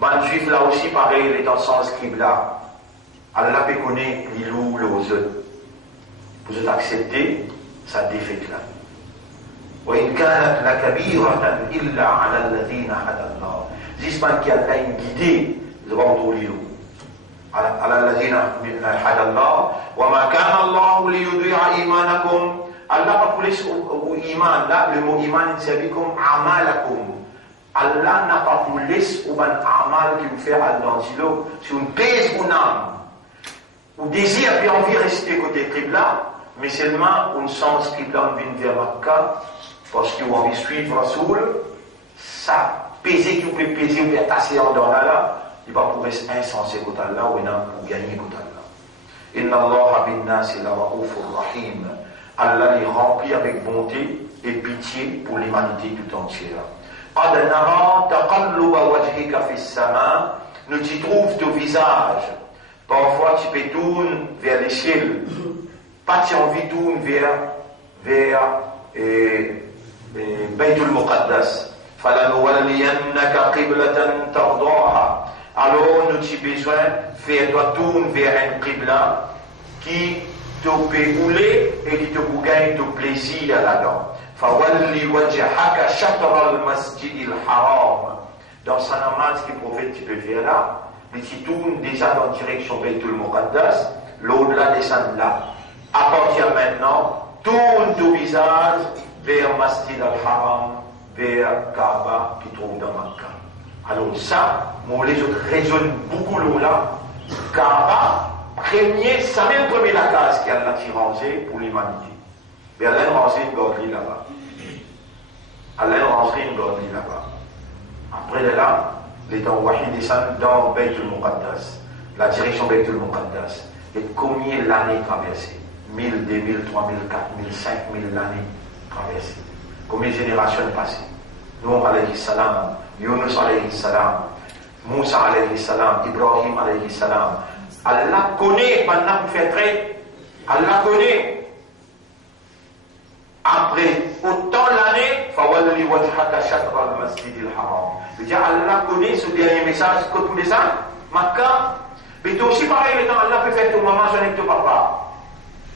Ban juif là aussi, pareil, il est dans son scribe là. Allah peut connaître les loups, les autres. Vous acceptez sa défaite là. وإن كانت لكبيرة إلا على الذين هدى الله. J'espère qu'il y a une guidée devant tous les loups. على الذين هدى الله وما كان الله ليضيع إيمانكم. Allah pas pour les iman là, le mot iman c'est comme amalakum. Allah n'a pas pour les ou ban amal qui vous fait à l'angelo, c'est une pèse ou âme. Ou désir puis envie rester côté Qibla, mais seulement on sens Qibla on vient vers Makkah parce que vous envie suivre Rasoul, ça peser qui vous peut peser ou bien tasser en dans là, il va pouvoir être insensé côté là ou non pour gagner côté là. Inna Allah bin nas la raoufur rahim. Allah les remplit avec bonté et pitié pour l'humanité tout entière. قد نرى تقلب وجهك في السماء. Nous t'y trouves ton visage. Parfois tu peux tourner vers les cieux. Pas tu as envie de tourner vers Baytul Muqaddas. فَلَنُوَلِّيَنَّكَ قِبْلَةً تَرْضَاهَا. Alors nous t'y besoin faire toi tourner vers un qibla qui te peut rouler et qui te peut gagner ton plaisir là-dedans. فَوَلِّ وَجْهَكَ شَطْرَ الْمَسْجِدِ الْحَرَامِ. Dans sa namaz qui prophète tu peux faire là, mais tu tournes déjà dans la direction Baytul Muqaddas, l'au-delà descend là. À partir maintenant, tourne ton visage vers Masjid al-Haram, vers Kaaba qui trouve dans Makkah. Alors ça, moi les autres raisonnent beaucoup là. Kaaba, premier, ça même premier la case qui a l'attirance pour l'humanité. Mais elle a une rangée de Godly là-bas. Elle a une rangée de Godly là-bas. Après de là, les temps Wahid descendent dans Baytul Muqaddas, la direction Baytul Muqaddas. Et combien l'année traversée? 1000, 2000, 3000, 4000, 5000 l'année traversée. Combien de générations passées? Nuh alayhi salam, Yunus alayhi salam, Moussa alayhi salam, Ibrahim alayhi salam. Allah connaît maintenant pour faire traite. Allah connaît. Après autant l'année, فَوَلِّ وَجْهَكَ شَطْرَ الْمَسْجِدِ الْحَرَامِ. C'est-à-dire Allah connaît ce dernier message que tous les ans, Makkah. Mais toi aussi pareil, le temps Allah peut faire ton maman, avec ton papa.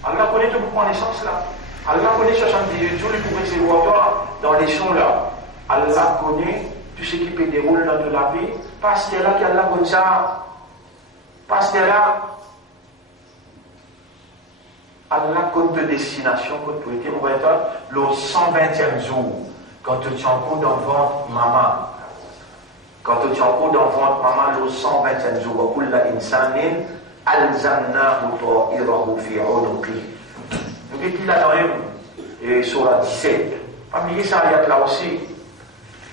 Allah connaît tout pour connaissance là. Allah connaît 78 jours, il pourrait se voir toi dans les champs là. Allah connaît tout ce qui peut dérouler dans de la vie. Parce que là, qu'Allah connaît ça. Parce que là, Allah compte de destination, compte pour dire, on va être le 120e jour, quand tu es en cours d'enfant maman. Quand tu es en cours d'enfant maman, le 120e jour, wa kulla insanin alzamnahu ta'irahu fi 'unuqi. Vous dites là dans et sur la 17. Pas oublier ça, il y a là aussi.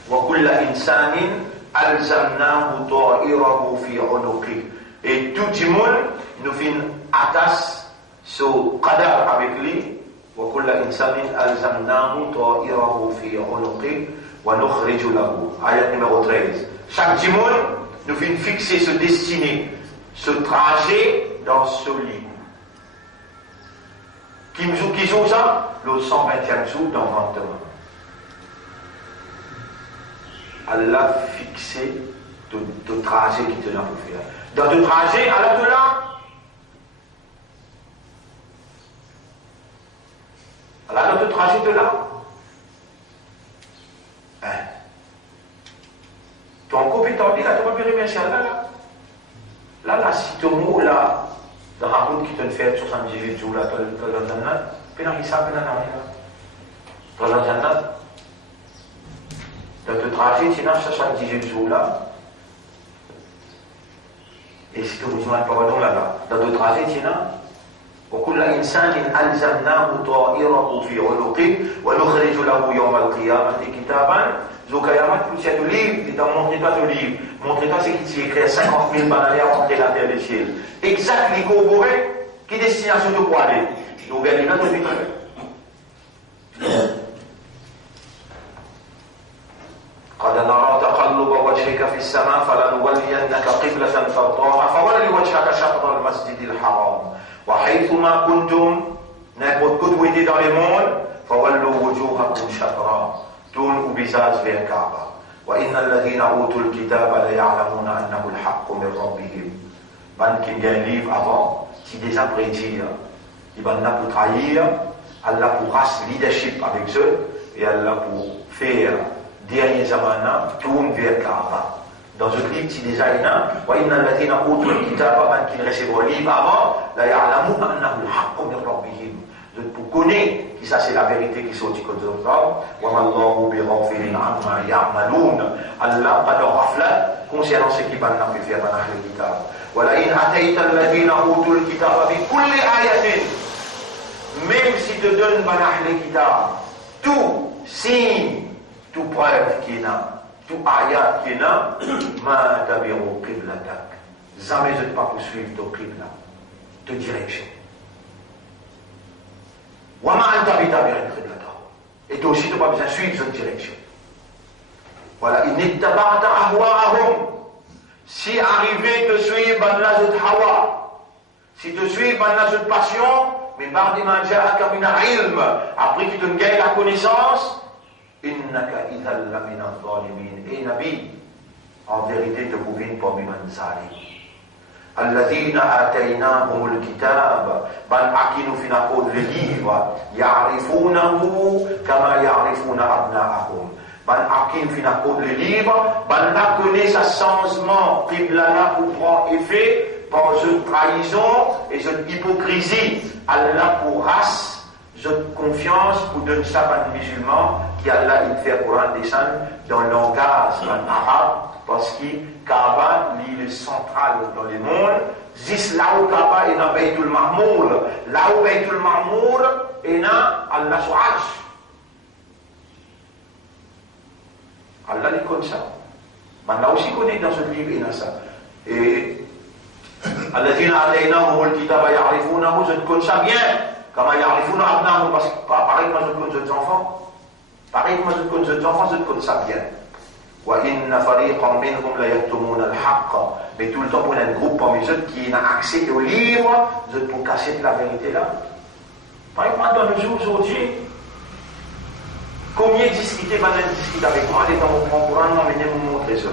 Wa kulla insanin alzamnahu ta'irahu fi 'unuqi. Et tout le monde nous fait une attache sur qadar avec lui. Wa kulla insanin alzamnahu ta'irahu fi 'unuqi wa nukhriju lahu. Ayat numéro 13. Chaque dimanche, nous venons fixer ce destiné, ce trajet dans ce livre. Qui joue ça? Le 120e jour dans 20 ans. Allah fixé le trajet qui te l'a pour faire. Dans le trajet, Allah te l'a. Allah dans le trajet de là. Ton compétent dit là, tu vas me remercier là. Là, si tu mot là, dans la route qui te fait 78 jours là, tu as le jannat, puis dans l'Issa, puis dans l'arrière. Tu as le jannat. Dans le trajet, tu as 78 jours là. Et si tu vous demandez pardon là, dans le trajet, tu as وكل إنسان ألزمناه طائره في عنقه ونخرج له يوم القيامة كتابا ذو قيامة pour ce livre, il t'a montré toi ce livre, montré-toi ce qui s'est écrit 50 000 bananiers à rentrer la terre des ciels. Exact, les corroborés, qui destination de quoi aller? Nous gagnons là depuis très قد نرى تقلب تقلب وجهك في السماء فلنولينك قبلة ترضاها فول وجهك شطر المسجد الحرام وحيثما كنتم n'importe où vous étiez dans le monde فولوا وجوهكم شطرا tourne au visage vers Kaaba وإن الذين أوتوا الكتاب ليعلمون أنه الحق من ربهم ban qui vient un livre avant qui déjà prédit il va pour trahir Allah pour race leadership avec eux et Allah pour faire dernier zamana tourne vers Kaaba. Dans ce livre, qui déjà il y a وَإِنَّ الَّذِينَ أُوتُوا الْكِتَابَ ban qui recevent le livre avant la يَعْلَمُونَ أَنَّهُ الْحَقُّ مِنْ رَبِّهِمْ. Pour connaître que ça c'est la vérité qui sort du côté de Allah. وَمَا اللَّهُ بِغَافِلٍ عَمَّا يَعْمَلُونَ. Allah pas de rafle concernant ce qui va nous faire dans le kitab. وَلَئِنْ أَتَيْتَ الَّذِينَ أُوتُوا الْكِتَابَ بِكُلِّ آيَةٍ. Même si te donne ban le kitab tout signe tout preuve qu'il y a, tout ayat qu'il y a, ma tabiru qiblatak. Jamais je ne peux pas poursuivre ton qibla, ta direction. Wa ma anta bi tabirin qiblatak. Et toi aussi, tu n'as pas besoin de suivre cette direction. Voilà, in ittaba'ta ahwa'ahum. Si arrivé de suivre ban lazut hawa, si tu suis ban lazut passion, mais ba'di ma ja'aka min al-ilm, après que tu gagnes la connaissance, innaka idhal lamina zalimin. Et Nabi, en vérité, te gouverne parmi man zalim. Alladhina ataynahumul kitab, ban akinu fina qod le livre, ya'rifunahu kama ya'rifuna abna'ahum. Ban akinu fina qod le livre, ban la connaît sa changement, qiblana pour prendre effet, par une trahison et une hypocrisie. Allah pour race, une confiance pour donner ça à un musulman qui Allah il fait pour un dessin dans le langage en arabe parce que Kaaba l'île centrale dans le monde juste là où Kaaba est dans Baytul Mahmoud là où Baytul Mahmoud est dans Allah Souaj Allah il connaît ça mais là aussi connaît dans ce livre et dans ça et الذين آتيناهم الكتاب يعرفونه je connais ça bien كما يعرفون أبناءهم parce que pareil moi je connais les enfants pareil moi je connais les enfants je connais ça bien وإن فريقا منهم لا يكتمون الحق mais tout le temps pour un groupe parmi eux qui n'a accès au livre pour cacher la vérité là par exemple dans le jour aujourd'hui combien discuter avec moi les dans mon Coran m'amener me montrer ça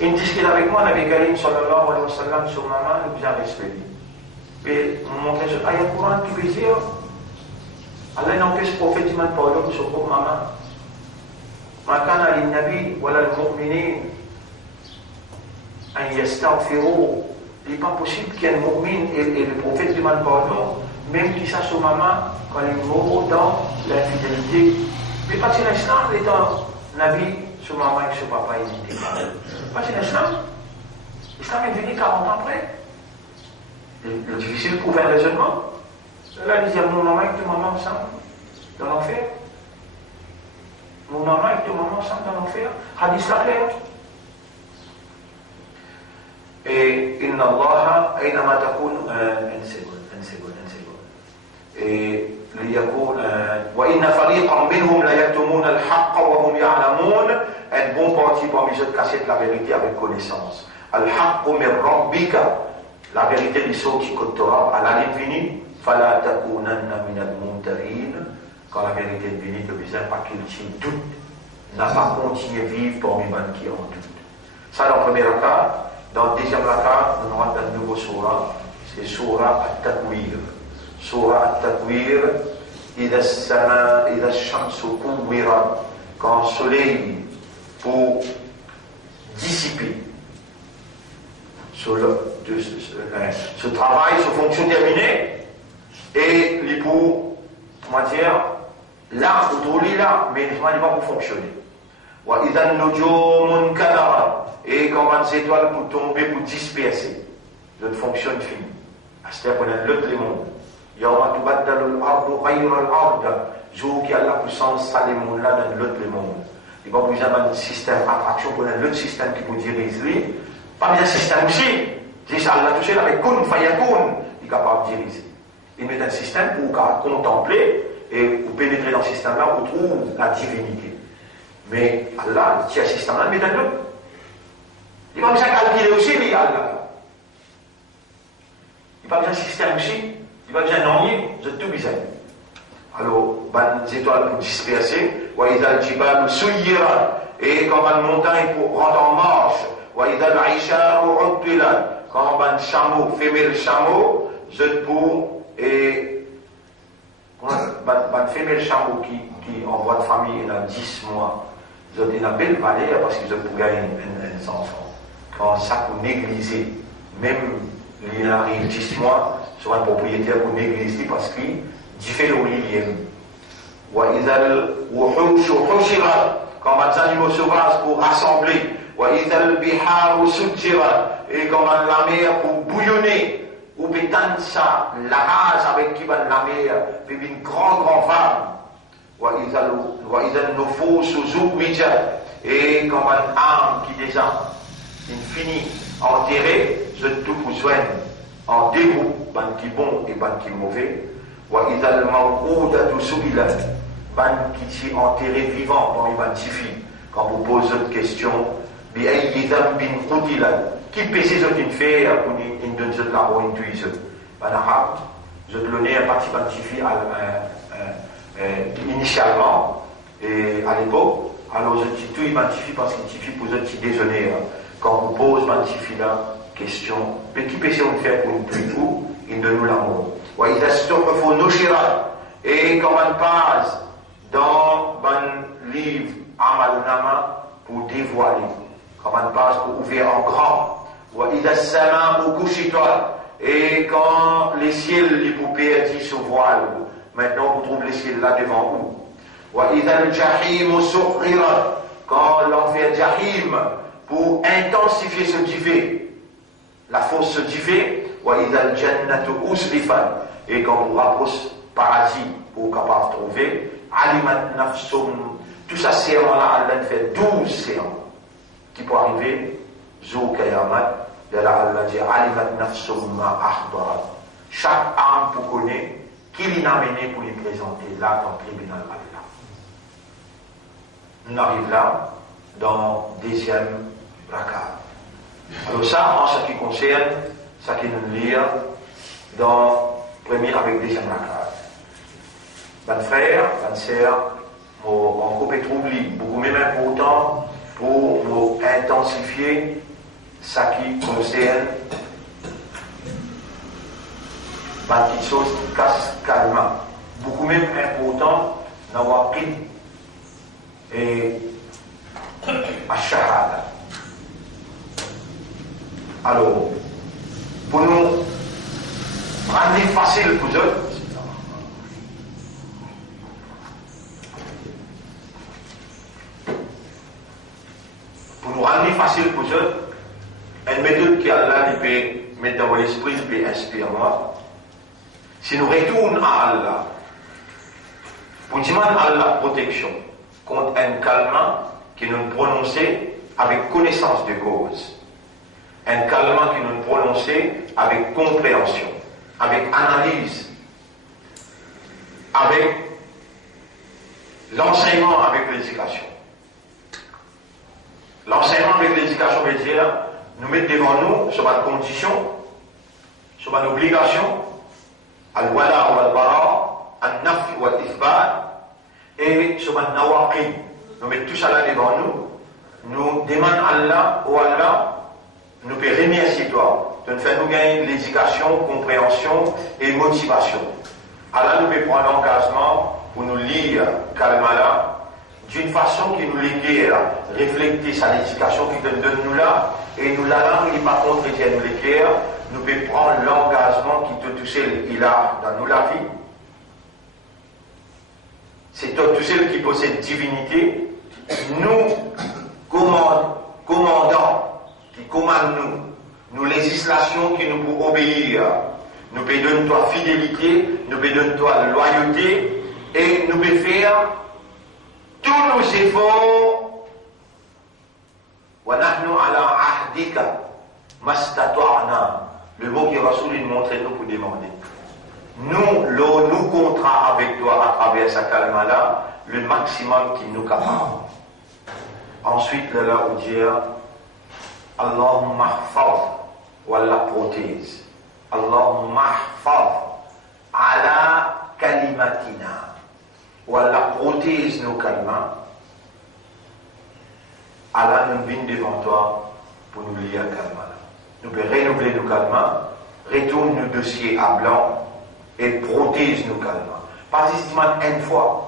il discute avec moi Nabi Karim sallallahu alayhi wa sallam sur ma main nous a respecté et mon montre ce ayat Coran qui veut dire Allah n'empêche prophétiquement par l'homme sur ma main ما كان للنبي ولا المؤمنين أن يستغفروا il n'est pas possible qu'il y ait un mu'min et le prophète demande pardon même qu'il sache sur ma main quand il meurt dans l'infidélité mais pas si l'islam étant Nabi sur ma main et sur papa il n'était pas si l'islam est venu 40 ans après le difficile pour faire un raisonnement là il dit mon maman et ton maman ensemble dans l'enfer mon maman et ton maman ensemble dans l'enfer hadith la clair et inna Allah aynama takun ليكون وإن فريقا منهم لا يكتمون الحق وهم يعلمون un bon parti parmi eux cacher la vérité avec connaissance الحق من ربك la vérité du sort qui côtoie à l'infini فلا تكونن من الممترين quand la vérité est venue de besoin pas qu'il tient doute n'a pas continué à vivre parmi les qui ont doute ça dans le premier cas dans le deuxième cas on aura un nouveau surah c'est surah At-Takwir surah At-Takwir إذا السماء إذا الشمس كورت quand le soleil pour dissiper ce travail, ce fonction terminée et les pour comment dire là autour de là mais il ne va pas pour fonctionner وإذا النجوم انكدرت et quand les étoiles pour tomber pour disperser ça fonctionne fini c'est-à-dire qu'on a l'autre monde يوم تبدل الأرض غير الأرض jour qui a la puissance ça les mondes là dans l'autre monde il va besoin d'un système attraction pour l'autre système qui vous dirige lui pas bien système aussi si ça l'a touché avec kun fayakun il est capable de diriger il met un système pour contempler et pour pénétrer dans ce système là on trouve la divinité Mais Allah, si assistant là, mais d'accord. Il va besoin calculer aussi, les Allah. Il va besoin système aussi. Il va besoin nommer, c'est tout bizarre. Alors, les étoiles pour disperser, وَإِذَا الْجِبَالُ سُيِّرَتْ, et quand une montagne pour rentrer en marche, وَإِذَا الْعِشَارُ عُطِّلَتْ, quand un chameau, femelle chameau, c'est pour, et un femelle chameau qui envoie de famille, il a 10 mois, c'est une belle valeur parce qu'ils ont pour gagner un enfant. Quand ça pour négliger, même il arrive 10 mois, sur un propriétaire pour négliger parce qu'il fait le lien. وَإِذَا الْوُحُوشُ حُشِرَتْ, quand les animaux sauvages pour rassembler. وَإِذَا الْبِحَارُ سُجِّرَتْ, et quand la mer pour bouillonner. Ou pétante ça, la rage avec qui va la mer, puis une grande femme. وَإِذَا النُّفُوسُ زُوِّجَتْ, et quand une âme qui déjà infinie, enterrée, je tout pour soigner, en dégoût, ban qui bon et ban qui mauvais. وَإِذَا الْمَوْءُودَةُ سُئِلَتْ, ban qui est enterré vivant, dont il identifie. Quand vous posez cette question, بِأَيِّ ذَنْبٍ قُتِلَتْ, qui pèse une faire pour une donne cette la bonne intuition. En arabe, je te donnais un parti identifié initialement, et à l'époque, alors je dis tout identifie parce qu'il suffit pour un petit déjeuner. Quand vous posez identifie la question, mais qui pèse une faire pour une plutôt, il donne nous l'amour. وَإِذَا السُّحُفُ نُشِرَتْ, et quand on passe dans un livre Amal Nama pour dévoiler, quand on passe pour ouvrir en grand. وَإِذَا السَّمَاءُ كُشِطَتْ, et quand les ciels, les poupées se voilent, maintenant vous trouvez les ciels là devant vous. وَإِذَا الْجَحِيمُ سُعِّرَتْ, quand l'enfer Jahim, pour intensifier ce qui fait, la fosse se fait. وَإِذَا الْجَنَّةُ أُزْلِفَتْ, et quand vous rapprochez paradis pour capable de trouver. عَلِمَتْ نَفْسٌ, tout ça serment-là, Allah fait 12 serments qui peut arriver. Zou Kayamat, de la Allah dit Alimat Nafsum ma ahdarat. Chaque âme pour connaître qui l'a amené pour lui présenter là dans le tribunal Allah. Nous arrivons là dans deuxième rakat. Alors ça, en ce qui concerne, ça qui nous lit dans premier avec deuxième rakat. Mes frères, mes sœurs, on coupe et trouble beaucoup même important pour nous intensifier ce qui concerne ma petite chose qui casse calmement. Beaucoup même important d'avoir pris et à shahada. Alors, pour nous rendre facile pour eux, pour nous rendre facile pour eux, une méthode qui Allah peut mettre dans l'esprit, peut inspirer moi. Si nous retournons à Allah, pour demander à Allah protection contre un calmant qui nous prononçait avec connaissance de cause, un calmant qui nous prononçait avec compréhension, avec analyse, avec l'enseignement, avec l'éducation. L'enseignement avec l'éducation veut dire nous mettre devant nous sur une condition, sur une obligation, al-wala ou al-bara, al-naf ou al-ithbat, et sur un nawaqi. Nous mettons tout ça là devant nous, nous demandons à Allah, ou Allah, nous peut remercier toi, de nous faire nous gagner l'éducation, compréhension et motivation. Allah nous peut prendre l'engagement pour nous lire calmement d'une façon qui nous l'éclaire, refléter sa l'éducation qui donne nous là, et nous la langue, il n'est pas contre Dieu nous l'éclaire, nous pouvons prendre l'engagement qui te touche, il a dans nous la vie. C'est toi tout seul qui possède divinité, nous commandants, qui commandent nous législations qui nous pour obéir, nous pouvons donner toi fidélité, nous pouvons donner toi loyauté, et nous pouvons faire tous nos efforts. وَنَحْنُ عَلَىٰ عَهْدِكَ مَسْتَطَعْنَا. Le mot qui Rasoul nous montre nous pour demander. Nous contrats avec toi à travers sa calme-là, le maximum qui nous capable. Ensuite, là où dire Allahumma mahfaz, wala protège. Allahumma mahfaz ala kalimatina, wala protège nos kalmas. Allah nous vient devant toi pour nous lire kalma. Nous pouvons renouveler nos kalmas, retourne nos dossiers à blanc et protège nos kalmas. Pas justement une fois.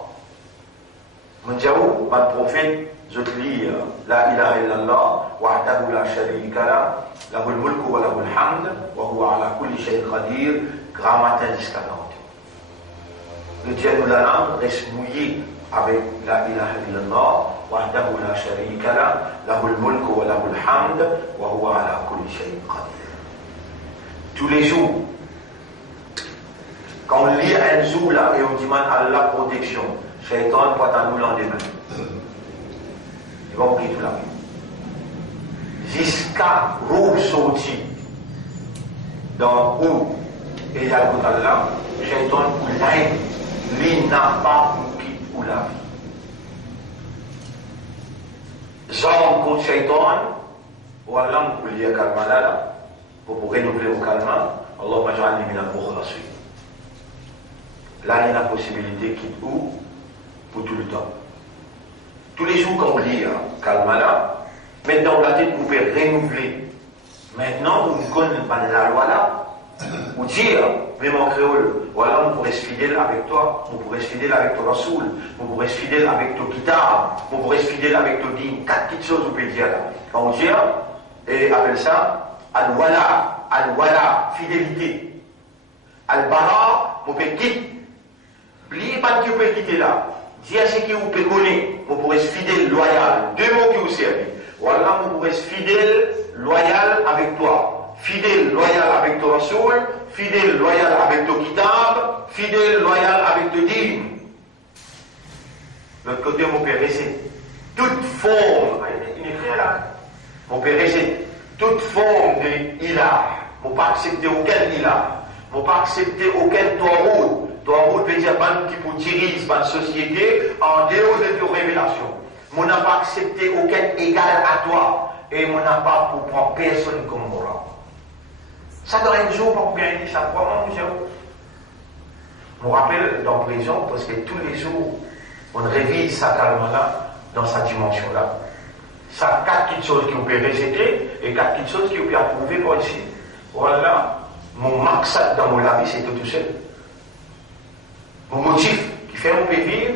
Mon Dieu, mon prophète, je te lis La ilaha illallah, wahdahu la sharika la, lahul mulku wa lahul hamd, wa huwa ala kulli shay'in qadir, grand matin jusqu'à 40. Le Dieu nous la langue reste mouillé avec La ilaha illallah, wahdahu la sharika la, lahul mulku wa lahul hamd, wa huwa ala kulli shay'in qadir. Tous les jours, quand on lit un jour là et on demande à Allah protection, Shaitan porte à nous l'endemain. Il va oublier tout là. Jusqu'à où sorti dans où et il y a le Allah, Shaitan ou l'aide, lui n'a pas qui ou la vie. Jean contre Shaitan, ou Allah pour lier calma là, pour renouveler au calma, Allah m'a jamais mis la mukhlasin. Là, il y a la possibilité qu'il ou pour tout le temps. Tous les jours qu'on lit Kalmala, maintenant la tête vous pouvez renouveler. Maintenant, vous connaissez la loi là, vous dire, même en créole, voilà, vous pourrez être fidèle avec toi, vous pourrez être fidèle avec ton Rasoul, vous pourrez être fidèle avec ton Kitab, vous pourrez être fidèle avec ton din. 4 petites choses vous pouvez dire là. Quand on dit, et appelle ça, Al-Wala, fidélité. Al-Bara, vous pouvez quitter. N'oubliez pas que vous pouvez quitter là. Dis à ce qui vous peut connaître, vous pourrez être fidèle, loyal. 2 mots qui vous servent. Voilà, vous pourrez être fidèle, loyal avec toi. Fidèle, loyal avec ton Rasoul, fidèle, loyal avec ton Kitab, fidèle, loyal avec ton din. L'autre côté, vous pouvez rester. Toute forme, il écrit là. Vous pouvez rester. Toute forme de ilah. Vous ne pouvez pas accepter aucun ilah. Vous ne pouvez pas accepter aucun tawhid. Tawhid veut dire qui pour dirige la société en dehors de tes révélations. On n'a pas accepté aucun égal à toi et on n'a pas pour prendre personne comme moi. Ça dans un jour pour gagner ça vraiment monsieur. Je me rappelle dans la prison parce que tous les jours on révise sa calme là dans sa dimension là. Ça 4 petites choses qui vous pouvez rejeter et 4 petites choses qui vous pouvez approuver pour ici. Voilà, mon maksad dans mon vie c'est tout seul. Mon motif qui fait mon vivre,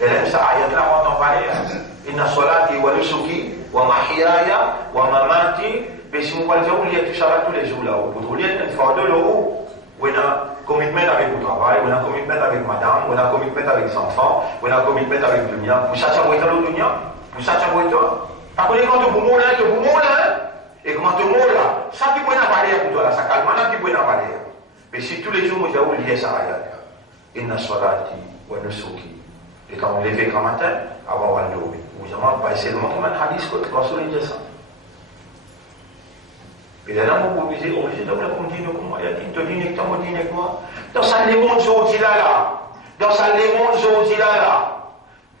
et là, ça ayat là, on en parle. Inna solati wa nusuki wa mahyaya wa mamati. Mais si vous voulez dire, il y a tout ça là tous les jours là. Vous voulez une fois de l'eau, on a commitment avec le travail, on a commitment avec madame, on a commitment avec les enfants, on a commitment avec le dunya. Vous savez où est le dunya? Vous savez où est toi? Pas qu'on est quand vous mourrez, et comment tu mourres là? Ça qui peut en parler pour toi là, ça calme, là qui peut en parler. Mais si tous les jours, vous avez oublié ça ayat. Inna salati wa nusuki. Et quand on lève grand matin, avant de dormir, vous avez pas essayé de montrer un hadith que le Rasoul dit ça. Et là, on vous dit, donc là, comme dit, comment il a dit, te dis, t'as dit avec moi. Dans ça, les mondes aujourd'hui là, dans ça, les mondes aujourd'hui là,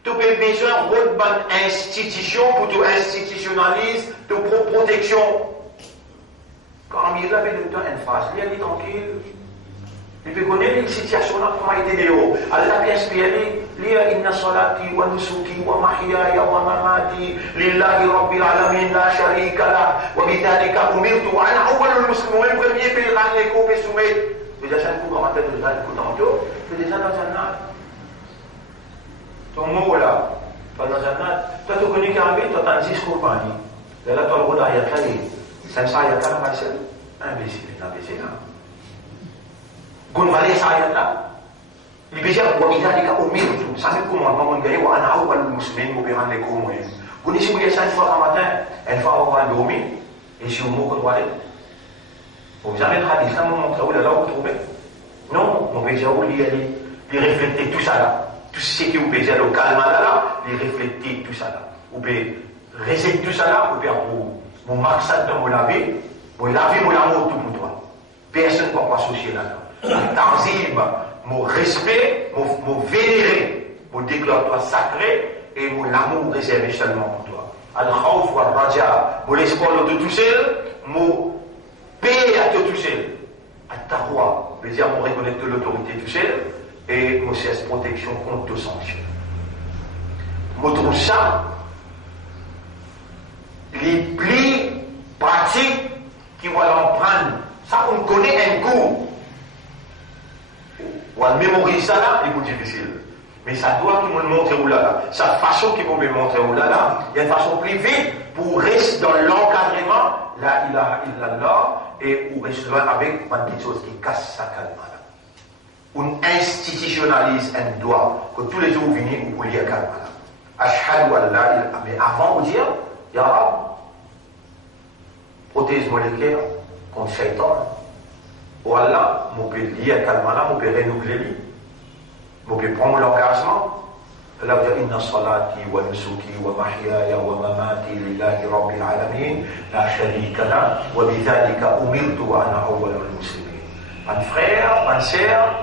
tu as besoin de bonne institution pour tu institutionnalises, de protection. Quand il avait le temps, une phrase, il a dit tranquille. Il peut connaître une situation là, comment il était dehors. Allah peut inspirer, Liya inna salati wa nusuki wa mahyaya wa mamati lillahi rabbil alamin la sharika la wa bidhalika umirtu wa ana awwalul muslimin. Le premier pays rangé qu'on peut soumettre. Mais déjà, il faut commenter de ça, il faut tantôt. C'est déjà dans un an. Ton mot là, dans un an. Toi, tu connais qu'un peu, toi, t'as un discours par lui. Et là, toi, le rôle d'ayat là, c'est ça, il y a quand même imbécile, imbécile. Gun balik saya tak. Dibijak wa bidzalika umirtu. Sampai commandement mon gars wa ana awwalul muslimin mu bihan lekum. Gun isi mulia saya fois matin, une fois on va dormir et si on mot droit. Vous avez le hadith là mon montre où là vous trouvez. Non, mon béja où il refléter tout ça là. Tout ce qui vous béja le calme là, il refléter tout ça là. Ou bien réciter tout ça là, ou bien mon maksad dans mon laver, mon amour tout pour toi. Personne ne peut pas associer là. Tanzib, mon respect, mon vénéré, mon déclare-toi sacré et mon amour réservé seulement pour toi. Al-Khawf wa Raja. Pour l'espoir de te toucher, mon paix à te toucher. At-Taqwa, veut dire mon reconnaître l'autorité toucher et mon cesse protection contre toute sanction. Mon trouve ça, les plis pratiques qui vont l'emprunter. Ça, on connaît un coup. On mémorise ça là, c'est plus difficile. Mais ça doit tout le monde montrer où là. Sa façon qui vous me montrer où là, il y a une façon plus vite pour rester dans l'encadrement, la ilaha illallah, et pour rester loin avec une petite chose qui casse sa calme. On institutionnalise un droit que tous les jours vous venez, vous pouvez lire calme. Ashhadu an la ilaha, mais avant vous dire, ya Rab, prothèse moléculaire contre Shaitan. Ou Allah, vous pouvez lire calme, vous pouvez renouveler. Vous pouvez prendre l'engagement. Allah va dire inna salati wa nusuki wa mahyaya wa mamati lillahi rabbil alamin la sharika la wa bidhalika umirtu wa ana awwalul muslimin. Mon frère, ma sœur,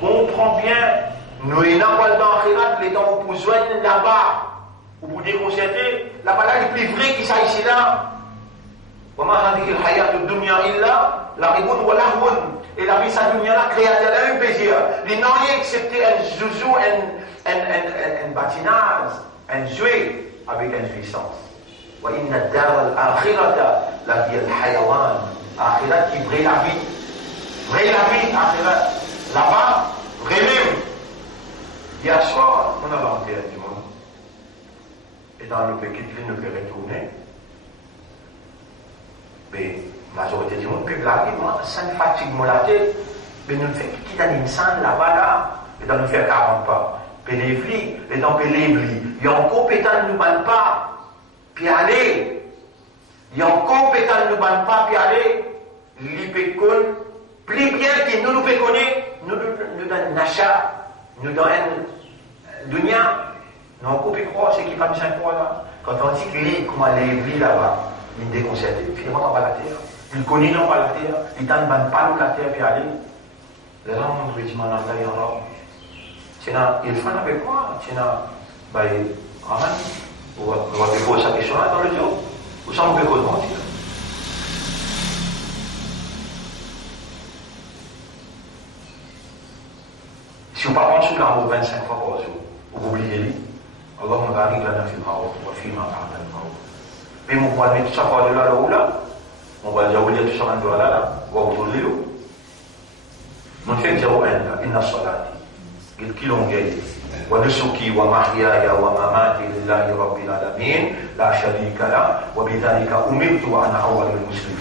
comprends bien, nous n'avons pas dans l'akhirat, les temps où vous joignez là-bas, où vous déconcertez, la parole est plus vraie qui ça ici là. Wa ma hadhihi al-hayat ad-dunya illa la'ibun wa lahwun. Et la vie, sa dunya là, créateur a un plaisir. Il n'a rien excepté un zouzou, un batinage, un jouet avec une jouissance. Wa inna dar al-akhirata la vie al-hayawan. Akhirat qui brille la vie. Brille la vie, akhirat. Là-bas, vraiment. Hier soir, on a l'enterre du monde. Et dans le petit clin, nous peut retourner. Mais la majorité du monde peut blaguer, moi, ça me fatigue mon la tête. Mais nous faisons quitter un instant là-bas, là, et dans nous faire 40 pas. Puis les flics, les dents, puis les blis. Il y a un compétent de nous ban pas, puis aller. Il y a un compétent de nous ban pas, puis aller. L'IPECON, plus bien que nous nous connaître, nous donnons un achat, nous donnons un dunia. Nous avons coupé croix, c'est qui pas 5 fois là. Quand on dit que les, comment les blis là-bas, ils déconcertent, finalement, on va la terre. Il connaît non pas la terre, il ne ban pas la terre puis aller. Les gens m'ont dit, il faut avec quoi? Tu n'as pas on va te poser sa question là dans le jour. Où ça on peut mentir? Si vous ne parlez pas sur l'amour 25 fois par jour, vous oubliez les Allahumma barik lana fil ma'ruf wa fima ba'da al-ma'ruf. Mais mon point de tout ça par de là ou là, on va dire, tout ça dans le là, on va autour de l'eau. Mon fait 01 là, inna salati, il kilongay, wa nusuki wa mahyaya wa mamati lillahi rabbil alamin, la sharika la, wa bidhalika umirtu wa ana awwalul muslimin.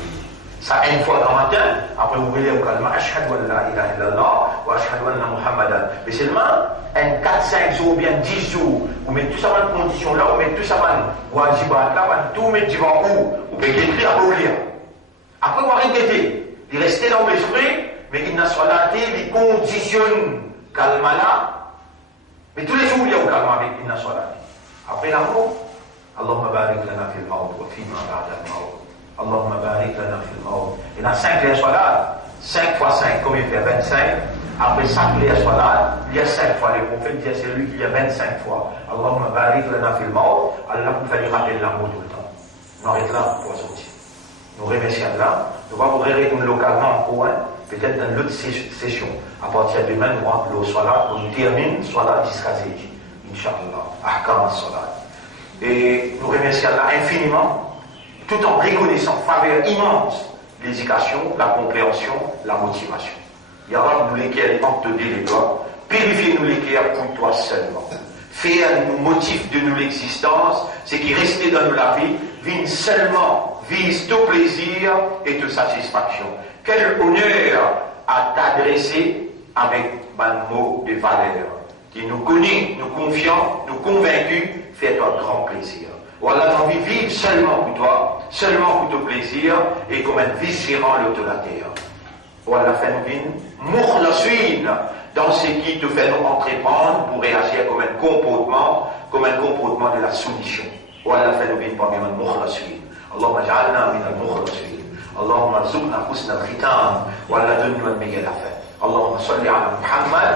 Ça une fois dans le matin, après vous voulez au calme, ashhadu an la ilaha illallah, wa ashhadu anna muhammadan. Mais seulement, un 4-5 jours, ou bien 10 jours, vous mettez tout ça dans une condition là, vous mettez tout ça dans wajibat là, tout mettez devant vous, vous pouvez écrire à oublier. Après, vous arrêtez, il restait dans l'esprit, mais il n'a pas les conditions calme là. Mais tous les jours, il y a au calme avec il n'a pas. Après l'amour, Allahumma barik lana fil maut wa fima ba'da al-maut. Allahumma barik lana fil maut. Il y a 5 les salat, 5 fois 5, combien fait 25? Après 5 les salat, il y a 5 fois. Les prophètes disent c'est lui qui y a 25 fois. Allahumma barik lana fil maut. Allah vous fait rappeler l'amour tout le temps. On arrête là pour sortir. Nous remercions Allah. Nous allons vous réunir localement en coin, peut-être dans l'autre session. À partir de demain, nous allons le salat, nous terminons salat jusqu'à Zéji. Inch'Allah. Ahkam salat. Et nous remercions Allah infiniment, tout en reconnaissant faveur immense l'éducation, la compréhension, la motivation. Ya Rab, nous lesquels entre les doigts, purifiez-nous lesquels pour toi seulement. Fais-nous motif de nous l'existence, ce qui restait dans nous la vie, vise seulement, vise ton plaisir et ta satisfaction. Quel honneur à t'adresser avec un mot de valeur, qui nous connaît, nous confiants, nous convaincus, fait un grand plaisir. Voilà, l'envie de vivre seulement pour toi, seulement pour ton plaisir, et comme un viscérant l'autre de la terre. Voilà, fait-nous mourlassuine dans ce qui te fait nous entreprendre pour réagir comme un comportement de la soumission. Voilà, fait-nous parmi les mourlassuine. Allahumma ja'alna min al-mourlassuine. Allahumma rzuqna husna al-khitam. Voilà, donne-nous une meilleure affaire. Allahumma salli ala Muhammad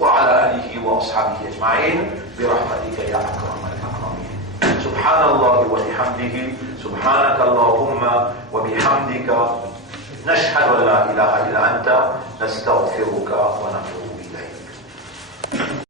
wa ala alihi wa ashabihi ajma'in. برحمتك يا أكرم الأكرمين. سبحان subhanallah wa bihamdihi, subhanaka Allahumma wa bihamdika, nashhadu an la ilaha illa anta, nastaghfiruka wa natubu.